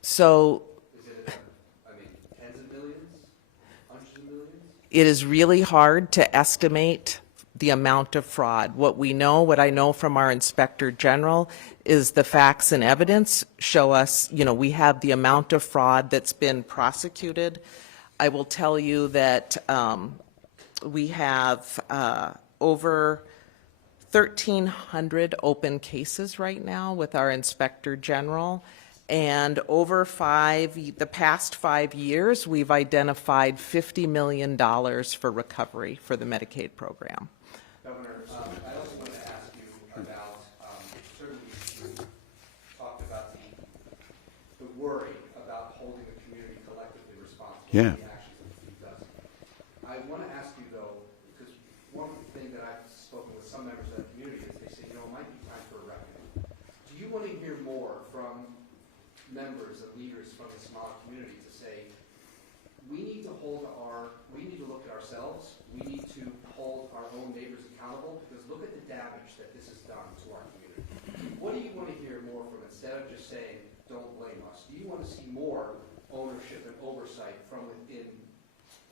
So Is it, tens of millions, hundreds of millions? it is really hard to estimate the amount of fraud. What I know from our Inspector General is the facts and evidence show us, we have the amount of fraud that's been prosecuted. I will tell you that we have over 1,300 open cases right now with our Inspector General. And over the past 5 years, we've identified $50 million for recovery for the Medicaid program. Governor, I also wanted to ask you about, certainly you talked about the worry about holding the community collectively responsible Yeah. for the actions that the city does. I want to ask you, though, because one thing that I've spoken with some members of the community is they say, it might be time for a reckoning. Do you want to hear more from members and leaders from the Somali community to say, we need to look at ourselves, we need to hold our own neighbors accountable, because look at the damage that this has done to our community. What do you want to hear more from, instead of just saying, don't blame us? Do you want to see more ownership and oversight from within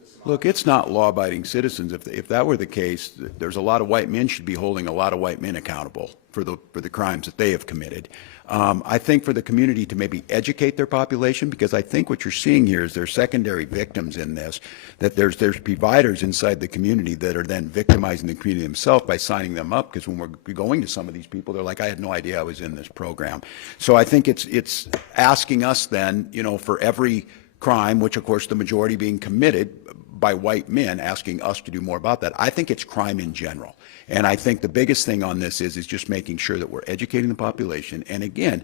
the Somali? Look, it's not law-abiding citizens. If that were the case, there's a lot of white men should be holding a lot of white men accountable for the crimes that they have committed. I think for the community to maybe educate their population, because I think what you're seeing here is there's secondary victims in this, that there's providers inside the community that are then victimizing the community themselves by signing them up, because when we're going to some of these people, they're like, I had no idea I was in this program. So I think it's asking us then, for every crime, which of course the majority being committed by white men, asking us to do more about that. I think it's crime in general. And I think the biggest thing on this is just making sure that we're educating the population. And again,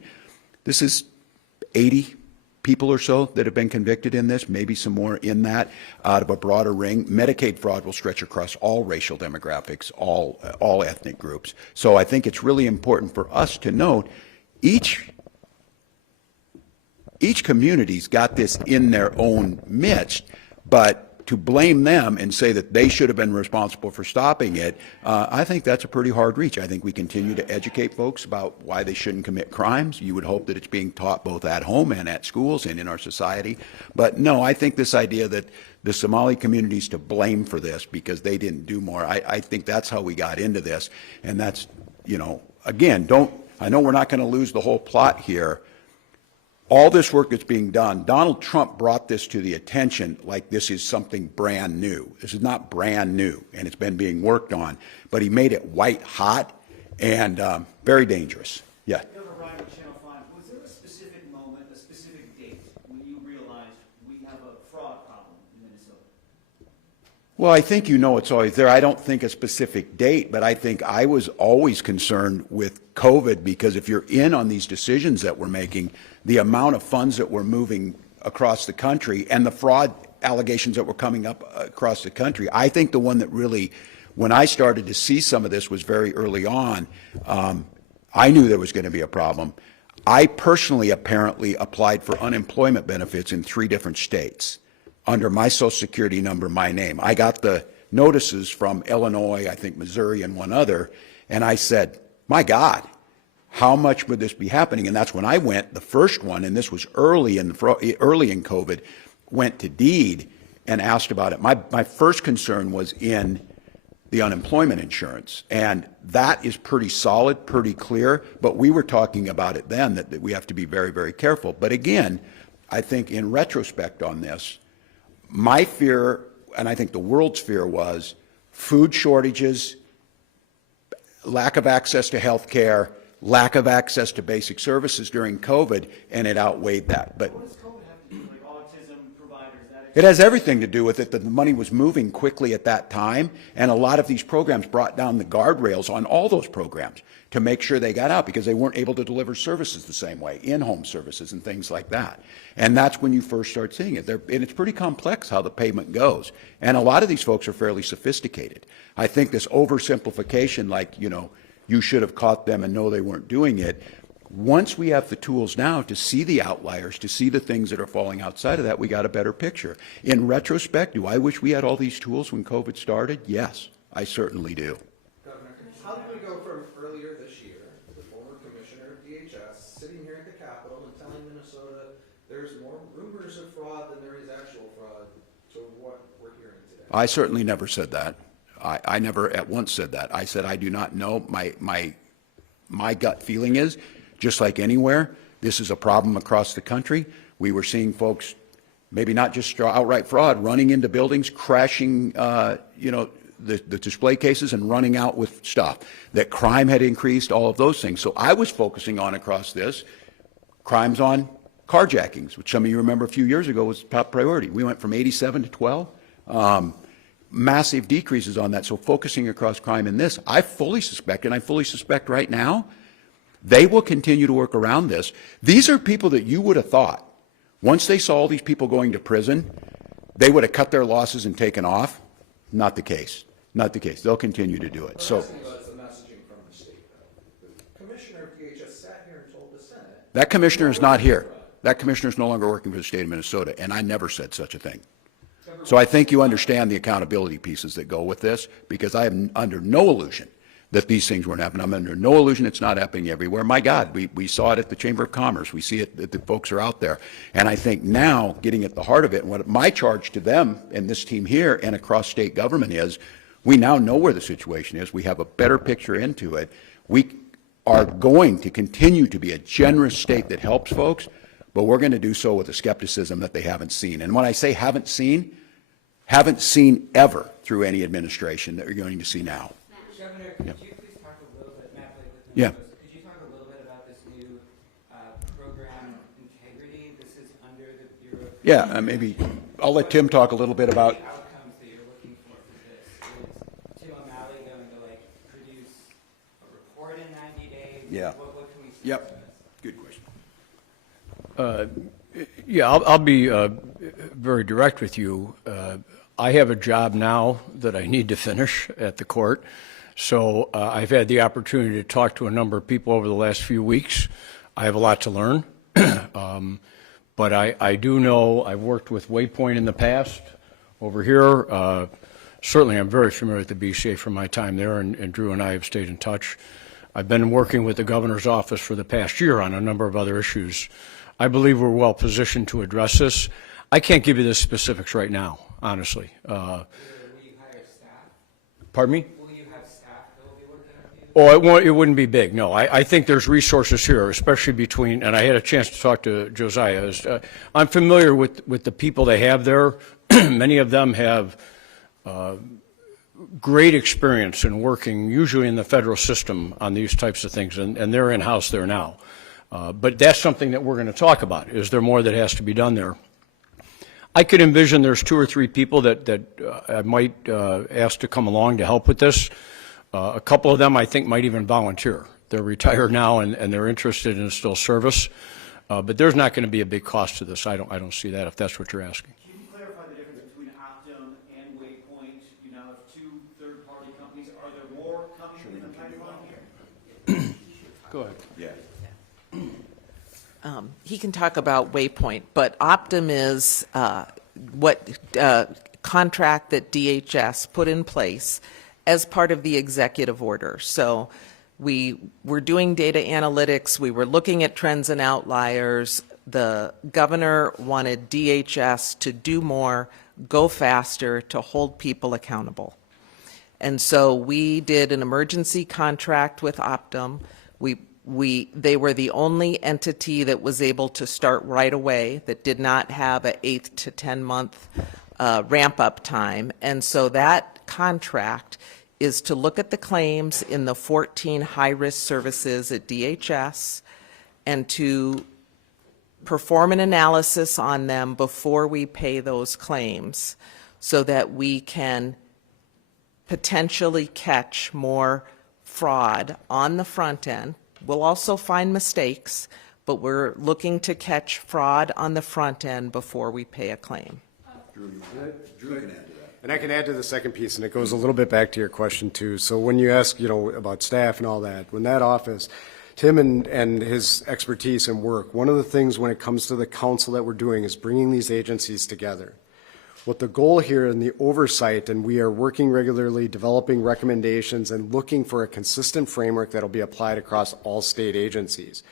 this is 80 people or so that have been convicted in this, maybe some more in that, out of a broader ring. Medicaid fraud will stretch across all racial demographics, all ethnic groups. So I think it's really important for us to note each community's got this in their own midst, but to blame them and say that they should have been responsible for stopping it, I think that's a pretty hard reach. I think we continue to educate folks about why they shouldn't commit crimes. You would hope that it's being taught both at home and at schools and in our society. But no, I think this idea that the Somali community's to blame for this because they didn't do more, I think that's how we got into this. And that's, again, I know we're not going to lose the whole plot here. All this work that's being done, Donald Trump brought this to the attention like this is something brand new. This is not brand new, and it's been being worked on, but he made it white hot and very dangerous. Yeah. Governor Ryan of Channel 5, was there a specific moment, a specific date when you realized we have a fraud problem in Minnesota? Well, I think it's always there. I don't think a specific date, but I think I was always concerned with COVID, because if you're in on these decisions that we're making, the amount of funds that we're moving across the country and the fraud allegations that were coming up across the country. I think the one that really, when I started to see some of this was very early on. I knew there was going to be a problem. I personally apparently applied for unemployment benefits in 3 different states under my Social Security number, my name. I got the notices from Illinois, I think Missouri, and one other, and I said, my God, how much would this be happening? And that's when I went, the first one, and this was early in COVID, went to DEED and asked about it. My first concern was in the unemployment insurance, and that is pretty solid, pretty clear, but we were talking about it then that we have to be very, very careful. But again, I think in retrospect on this, my fear, and I think the world's fear, was food shortages, lack of access to health care, lack of access to basic services during COVID, and it outweighed that. But What does COVID have to do, like autism providers, that? it has everything to do with it that the money was moving quickly at that time, and a lot of these programs brought down the guardrails on all those programs to make sure they got out because they weren't able to deliver services the same way, in-home services and things like that. And that's when you first start seeing it. And it's pretty complex how the payment goes. And a lot of these folks are fairly sophisticated. I think this oversimplification, like, you know, you should have caught them and know they weren't doing it. Once we have the tools now to see the outliers, to see the things that are falling outside of that, we got a better picture. In retrospect, do I wish we had all these tools when COVID started? Yes, I certainly do. Governor, how did we go from earlier this year, the former commissioner of DHS, sitting here at the Capitol and telling Minnesota there's more rumors of fraud than there is actual fraud, to what we're hearing today? I certainly never said that. I never at once said that. I said I do not know. My gut feeling is, just like anywhere, this is a problem across the country. We were seeing folks, maybe not just outright fraud, running into buildings, crashing, you know, the display cases and running out with stuff. That crime had increased, all of those things. So I was focusing on across this, crimes on carjackings, which some of you remember a few years ago was top priority. We went from 87 to 12. Massive decreases on that. So focusing across crime in this, I fully suspect, and I fully suspect right now, they will continue to work around this. These are people that you would have thought, once they saw all these people going to prison, they would have cut their losses and taken off. Not the case. Not the case. They'll continue to do it. So That's the messaging from the state, though. The commissioner of DHS sat here and told the Senate. that commissioner is not here. That commissioner is no longer working for the state of Minnesota, and I never said such a thing. So I think you understand the accountability pieces that go with this, because I am under no illusion that these things weren't happening. I'm under no illusion it's not happening everywhere. My God, we saw it at the Chamber of Commerce. We see it that the folks are out there. And I think now, getting at the heart of it, and what my charge to them and this team here and across state government is, we now know where the situation is. We have a better picture into it. We are going to continue to be a generous state that helps folks, but we're going to do so with a skepticism that they haven't seen. And when I say haven't seen ever through any administration that you're going to see now. Governor, could you please talk a little bit, Matt Blake with Yeah. Minnesota, could you talk a little bit about this new program integrity? This is under the Bureau of... Yeah, maybe I'll let Tim talk a little bit about. The outcomes that you're looking for this. Is Tim O'Malley going to produce a report in 90 days? Yeah. What can we see Yep. from this? Good question. Yeah, I'll be very direct with you. I have a job now that I need to finish at the court, so I've had the opportunity to talk to a number of people over the last few weeks. I have a lot to learn, but I do know I've worked with Waypoint in the past over here. Certainly, I'm very familiar with the BCA from my time there, and Drew and I have stayed in touch. I've been working with the governor's office for the past year on a number of other issues. I believe we're well positioned to address this. I can't give you the specifics right now, honestly. Will you hire staff? Pardon me? Will you have staff that will be working with you? Oh, it wouldn't be big, no. I think there's resources here, especially between, and I had a chance to talk to Josiah. I'm familiar with the people they have there. Many of them have great experience in working, usually in the federal system, on these types of things, and they're in-house there now. But that's something that we're going to talk about. Is there more that has to be done there? I could envision there's 2 or 3 people that I might ask to come along to help with this. A couple of them I think might even volunteer. They're retired now and they're interested in still service. But there's not going to be a big cost to this. I don't see that, if that's what you're asking. Can you clarify the difference third-party companies? Are there more coming in the pipeline here? Go ahead. Yeah. He can talk about Waypoint, but Optum is what contract that DHS put in place as part of the executive order. So we were doing data analytics, we were looking at trends and outliers. The governor wanted DHS to do more, go faster, to hold people accountable. And so we did an emergency contract with Optum. They were the only entity that was able to start right away, that did not have an 8 to 10 month ramp-up time. And so that contract is to look at the claims in the 14 high-risk services at DHS and to perform an analysis on them before we pay those claims so that we can potentially catch more fraud on the front end. We'll also find mistakes, but we're looking to catch fraud on the front end before we pay a claim. Drew can add to that. And I can add to the second piece, and it goes a little bit back to your question too. So when you ask, about staff and all that, when that office, Tim and his expertise and work, one of the things when it comes to the council that we're doing is bringing these agencies together. What the goal here in the oversight, and we are working regularly, developing recommendations and looking for a consistent framework that will be applied across all state agencies.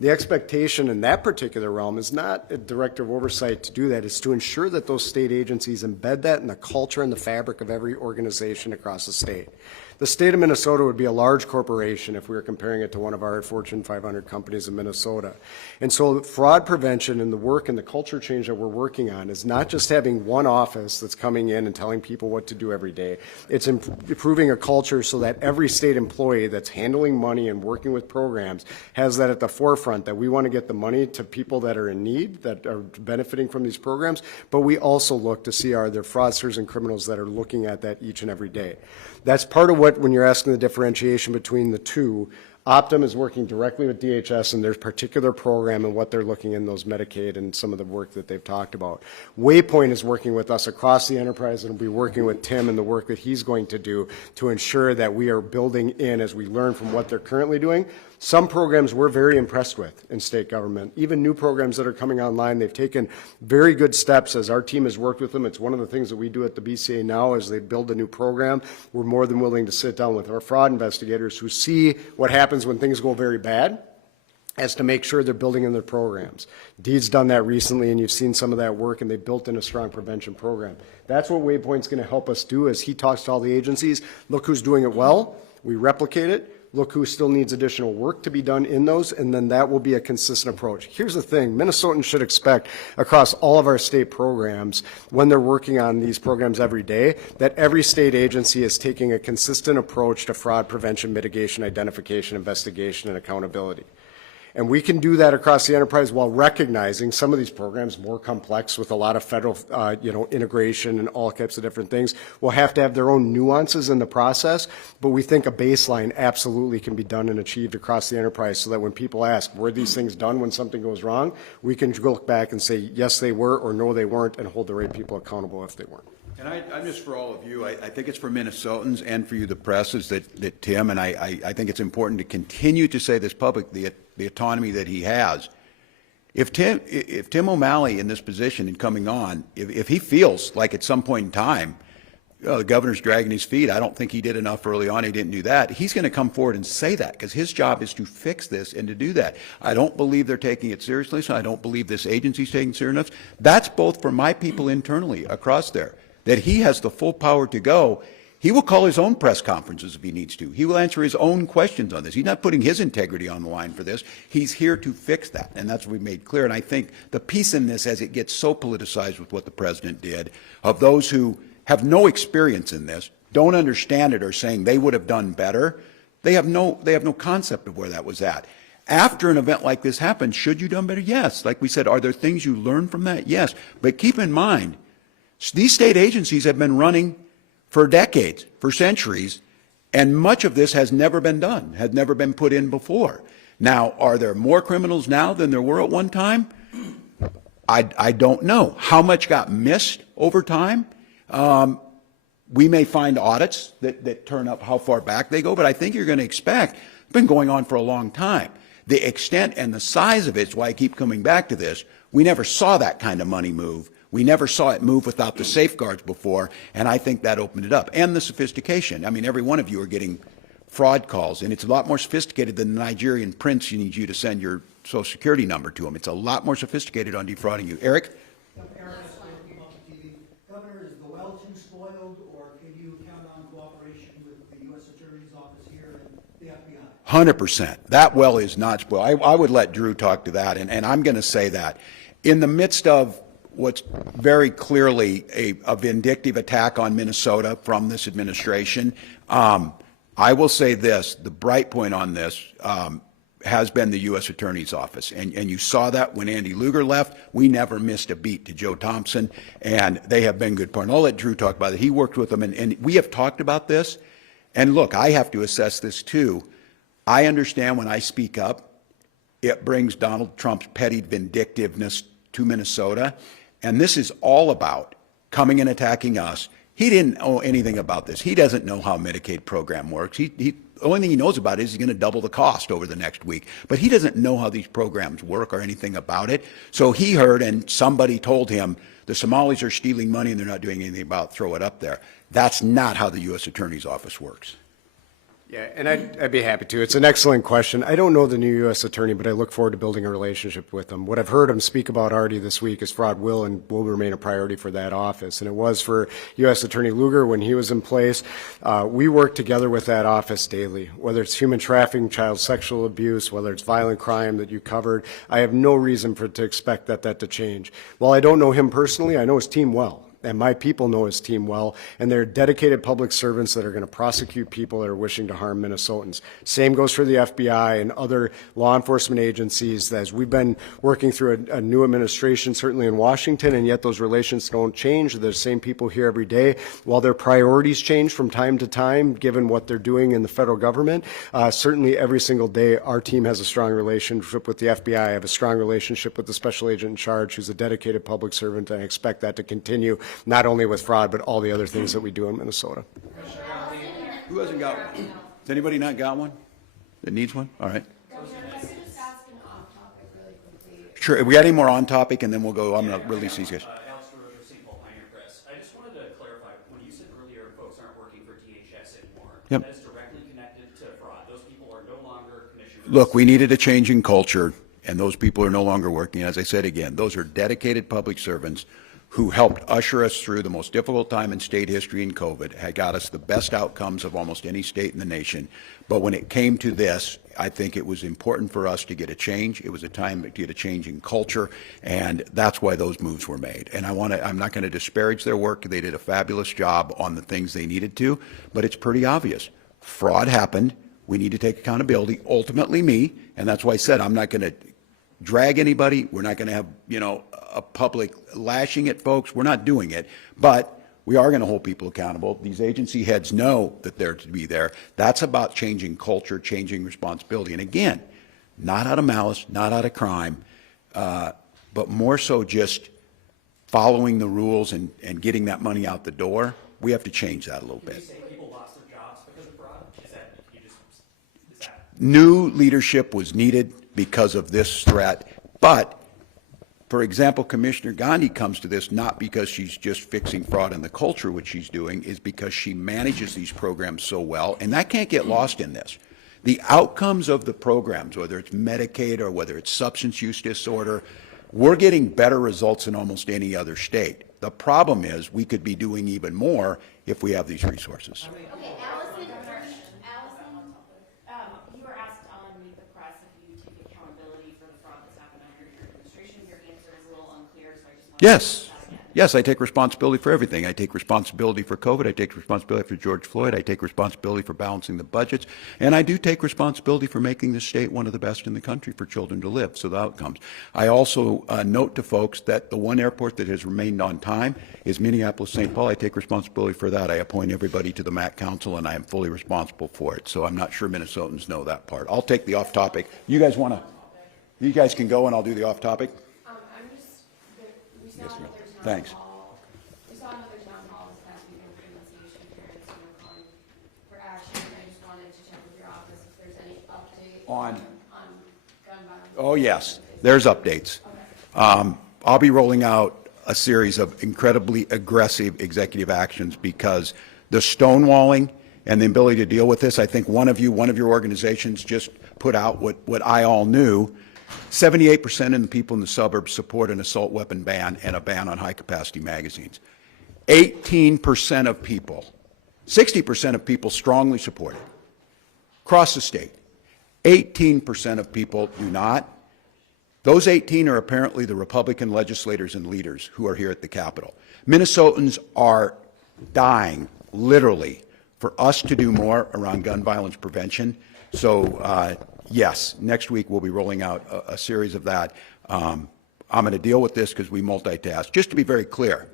The expectation in that particular realm is not a director of oversight to do that, it's to ensure that those state agencies embed that in the culture and the fabric of every organization across the state. The state of Minnesota would be a large corporation if we were comparing it to one of our Fortune 500 companies in Minnesota. And so fraud prevention and the work and the culture change that we're working on is not just having one office that's coming in and telling people what to do every day. It's improving a culture so that every state employee that's handling money and working with programs has that at the forefront, that we want to get the money to people that are in need, that are benefiting from these programs, but we also look to see are there fraudsters and criminals that are looking at that each and every day. That's part of what, when you're asking the differentiation between the two, Optum is working directly with DHS and their particular program and what they're looking in those Medicaid and some of the work that they've talked about. Waypoint is working with us across the enterprise and will be working with Tim and the work that he's going to do to ensure that we are building in as we learn from what they're currently doing. Some programs we're very impressed with in state government. Even new programs that are coming online, they've taken very good steps as our team has worked with them. It's one of the things that we do at the BCA now as they build a new program. We're more than willing to sit down with our fraud investigators who see what happens when things go very bad as to make sure they're building in their programs. Deed's done that recently, and you've seen some of that work, and they built in a strong prevention program. That's what Waypoint's going to help us do as he talks to all the agencies. Look who's doing it well. We replicate it. Look who still needs additional work to be done in those, and then that will be a consistent approach. Here's the thing, Minnesotans should expect across all of our state programs, when they're working on these programs every day, that every state agency is taking a consistent approach to fraud prevention, mitigation, identification, investigation, and accountability. And we can do that across the enterprise while recognizing some of these programs more complex with a lot of federal, integration and all types of different things will have to have their own nuances in the process. But we think a baseline absolutely can be done and achieved across the enterprise so that when people ask, were these things done when something goes wrong, we can look back and say, yes, they were, or no, they weren't, and hold the right people accountable if they weren't. And I'm just for all of you, I think it's for Minnesotans and for you, the press, is that Tim, and I think it's important to continue to say this publicly, the autonomy that he has. If Tim O'Malley in this position and coming on, if he feels like at some point in time, the governor's dragging his feet, I don't think he did enough early on, he didn't do that, he's going to come forward and say that because his job is to fix this and to do that. I don't believe they're taking it seriously, so I don't believe this agency's taking it serious enough. That's both for my people internally across there, that he has the full power to go. He will call his own press conferences if he needs to. He will answer his own questions on this. He's not putting his integrity on the line for this. He's here to fix that, and that's what we made clear. And I think the piece in this, as it gets so politicized with what the president did, of those who have no experience in this, don't understand it, or saying they would have done better, they have no concept of where that was at. After an event like this happens, should you have done better? Yes. Like we said, are there things you learn from that? Yes. But keep in mind, these state agencies have been running for decades, for centuries, and much of this has never been done, has never been put in before. Now, are there more criminals now than there were at one time? I don't know. How much got missed over time? we may find audits that turn up how far back they go, but I think you're going to expect, it's been going on for a long time. The extent and the size of it's why I keep coming back to this. We never saw that kind of money move. We never saw it move without the safeguards before, and I think that opened it up. And the sophistication. I mean, every one of you are getting fraud calls, and it's a lot more sophisticated than the Nigerian prince you need you to send your Social Security number to him. It's a lot more sophisticated on defrauding you. Eric? Governor, is the well too spoiled, or can you count on cooperation with the U.S. Attorney's Office here and the FBI? 100%. That well is not spoiled. I would let Drew talk to that, and I'm going to say that. In the midst of what's very clearly a vindictive attack on Minnesota from this administration, I will say this, the bright point on this has been the U.S. Attorney's Office. And you saw that when Andy Luger left. We never missed a beat to Joe Thompson, and they have been good partners. I'll let Drew talk about it. He worked with them, and we have talked about this. And look, I have to assess this too. I understand when I speak up, it brings Donald Trump's petty vindictiveness to Minnesota. And this is all about coming and attacking us. He didn't know anything about this. He doesn't know how a Medicaid program works. The only thing he knows about it is he's going to double the cost over the next week. But he doesn't know how these programs work or anything about it. So he heard, and somebody told him, the Somalis are stealing money and they're not doing anything about it, throw it up there. That's not how the U.S. Attorney's Office works. Yeah, and I'd be happy to. It's an excellent question. I don't know the new U.S. Attorney, but I look forward to building a relationship with him. What I've heard him speak about already this week is fraud will remain a priority for that office. And it was for U.S. Attorney Luger when he was in place. We work together with that office daily, whether it's human trafficking, child sexual abuse, whether it's violent crime that you covered. I have no reason to expect that to change. While I don't know him personally, I know his team well. And my people know his team well, and they're dedicated public servants that are going to prosecute people that are wishing to harm Minnesotans. Same goes for the FBI and other law enforcement agencies. As we've been working through a new administration, certainly in Washington, and yet those relations don't change. They're the same people here every day. While their priorities change from time to time, given what they're doing in the federal government, certainly every single day our team has a strong relationship with the FBI. I have a strong relationship with the special agent in charge, who's a dedicated public servant, and I expect that to continue. Not only with fraud, but all the other things that we do in Minnesota. Who hasn't got one? Has anybody not got one that needs one? All right. Sure. If we got any more on topic, and then we'll go, I'm going to release these guys. I just wanted to clarify, when you said earlier folks aren't working for DHS anymore, Yep. that is directly connected to fraud. Those people are no longer commissioners. Look, we needed a change in culture, and those people are no longer working. As I said again, those are dedicated public servants who helped usher us through the most difficult time in state history in COVID, had got us the best outcomes of almost any state in the nation. But when it came to this, I think it was important for us to get a change. It was a time to get a change in culture, and that's why those moves were made. And I'm not going to disparage their work. They did a fabulous job on the things they needed to, but it's pretty obvious. Fraud happened. We need to take accountability, ultimately me, and that's why I said I'm not going to drag anybody. We're not going to have, a public lashing at folks. We're not doing it, but we are going to hold people accountable. These agency heads know that they're to be there. That's about changing culture, changing responsibility. And again, not out of malice, not out of crime, but more so just following the rules and getting that money out the door. We have to change that a little bit. Did you say people lost their jobs because of fraud? Is that New leadership was needed because of this threat, but for example, Commissioner Gandhi comes to this not because she's just fixing fraud in the culture, which she's doing, is because she manages these programs so well, and that can't get lost in this. The outcomes of the programs, whether it's Medicaid or whether it's substance use disorder, we're getting better results in almost any other state. The problem is we could be doing even more if we have these resources. Okay, you were asked on Meet the Press if you take accountability for the fraud that's happened under your administration. Your answer is a little unclear, so I just want to Yes. that again. Yes, I take responsibility for everything. I take responsibility for COVID. I take responsibility for George Floyd. I take responsibility for balancing the budgets. And I do take responsibility for making this state one of the best in the country for children to live, so the outcomes. I also note to folks that the one airport that has remained on time is Minneapolis-St. Paul. I take responsibility for that. I appoint everybody to the MAC Council, and I am fully responsible for it. So I'm not sure Minnesotans know that part. I'll take the off-topic. You guys want to? You guys can go, and I'll do the off-topic. We saw another town Thanks. hall. We saw another town hall this past week on pronunciation On, on gun violence? oh, yes, there's updates. I'll be rolling out a series of incredibly aggressive executive actions because the stonewalling and the ability to deal with this, I think one of your organizations just put out what I all knew. 78% of the people in the suburbs support an assault weapon ban and a ban on high-capacity magazines. 18% of people, 60% of people strongly support it across the state. 18% of people do not. Those 18 are apparently the Republican legislators and leaders who are here at the Capitol. Minnesotans are dying, literally, for us to do more around gun violence prevention. So, yes, next week we'll be rolling out a series of that. I'm going to deal with this because we multitask. Just to be very clear,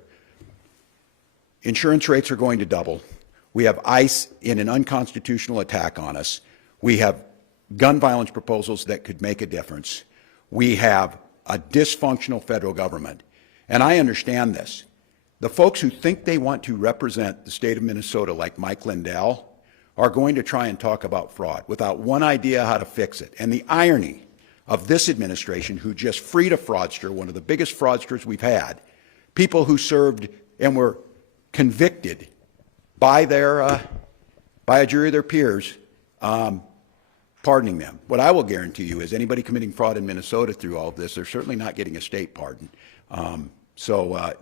insurance rates are going to double. We have ICE in an unconstitutional attack on us. We have gun violence proposals that could make a difference. We have a dysfunctional federal government. And I understand this. The folks who think they want to represent the state of Minnesota, like Mike Lindell, are going to try and talk about fraud without one idea how to fix it. And the irony of this administration, who just freed a fraudster, one of the biggest fraudsters we've had, people who served and were convicted by a jury of their peers, pardoning them. What I will guarantee you is anybody committing fraud in Minnesota through all of this, they're certainly not getting a state pardon.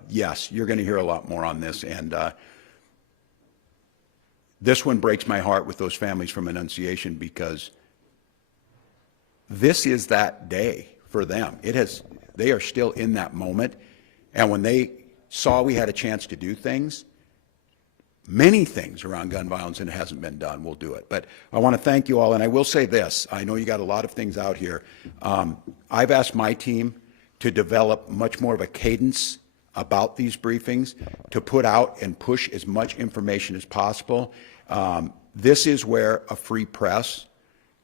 Yes, you're going to hear a lot more on this, and this one breaks my heart with those families from Annunciation because this is that day for them. They are still in that moment, and when they saw we had a chance to do things, many things around gun violence, and it hasn't been done, we'll do it. But I want to thank you all, and I will say this. I know you got a lot of things out here. I've asked my team to develop much more of a cadence about these briefings, to put out and push as much information as possible. This is where a free press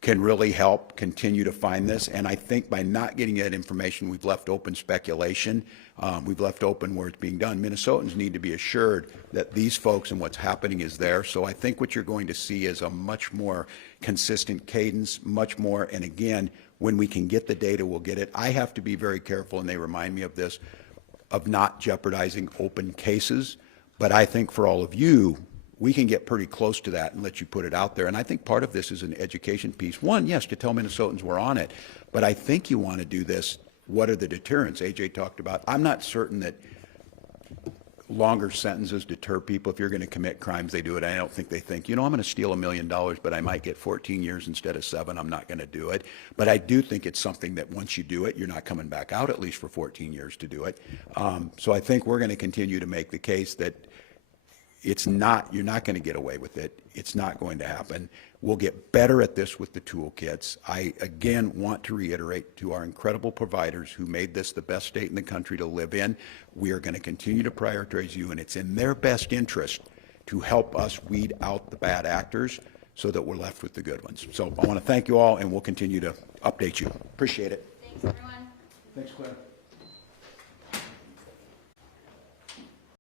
can really help continue to find this, and I think by not getting that information, we've left open speculation. We've left open where it's being done. Minnesotans need to be assured that these folks and what's happening is there. So I think what you're going to see is a much more consistent cadence, much more, and again, when we can get the data, we'll get it. I have to be very careful, and they remind me of this, of not jeopardizing open cases. But I think for all of you, we can get pretty close to that and let you put it out there. And I think part of this is an education piece. One, yes, to tell Minnesotans we're on it. But I think you want to do this. What are the deterrents? AJ talked about. I'm not certain that longer sentences deter people. If you're going to commit crimes, they do it. I don't think they think, you know, I'm going to steal $1 million, but I might get 14 years instead of 7. I'm not going to do it. But I do think it's something that once you do it, you're not coming back out at least for 14 years to do it. So I think we're going to continue to make the case that it's not, you're not going to get away with it. It's not going to happen. We'll get better at this with the toolkits. I, again, want to reiterate to our incredible providers who made this the best state in the country to live in, we are going to continue to prioritize you, and it's in their best interest to help us weed out the bad actors so that we're left with the good ones. So I want to thank you all, and we'll continue to update you. Appreciate it. Thanks, everyone. Thanks, Claire.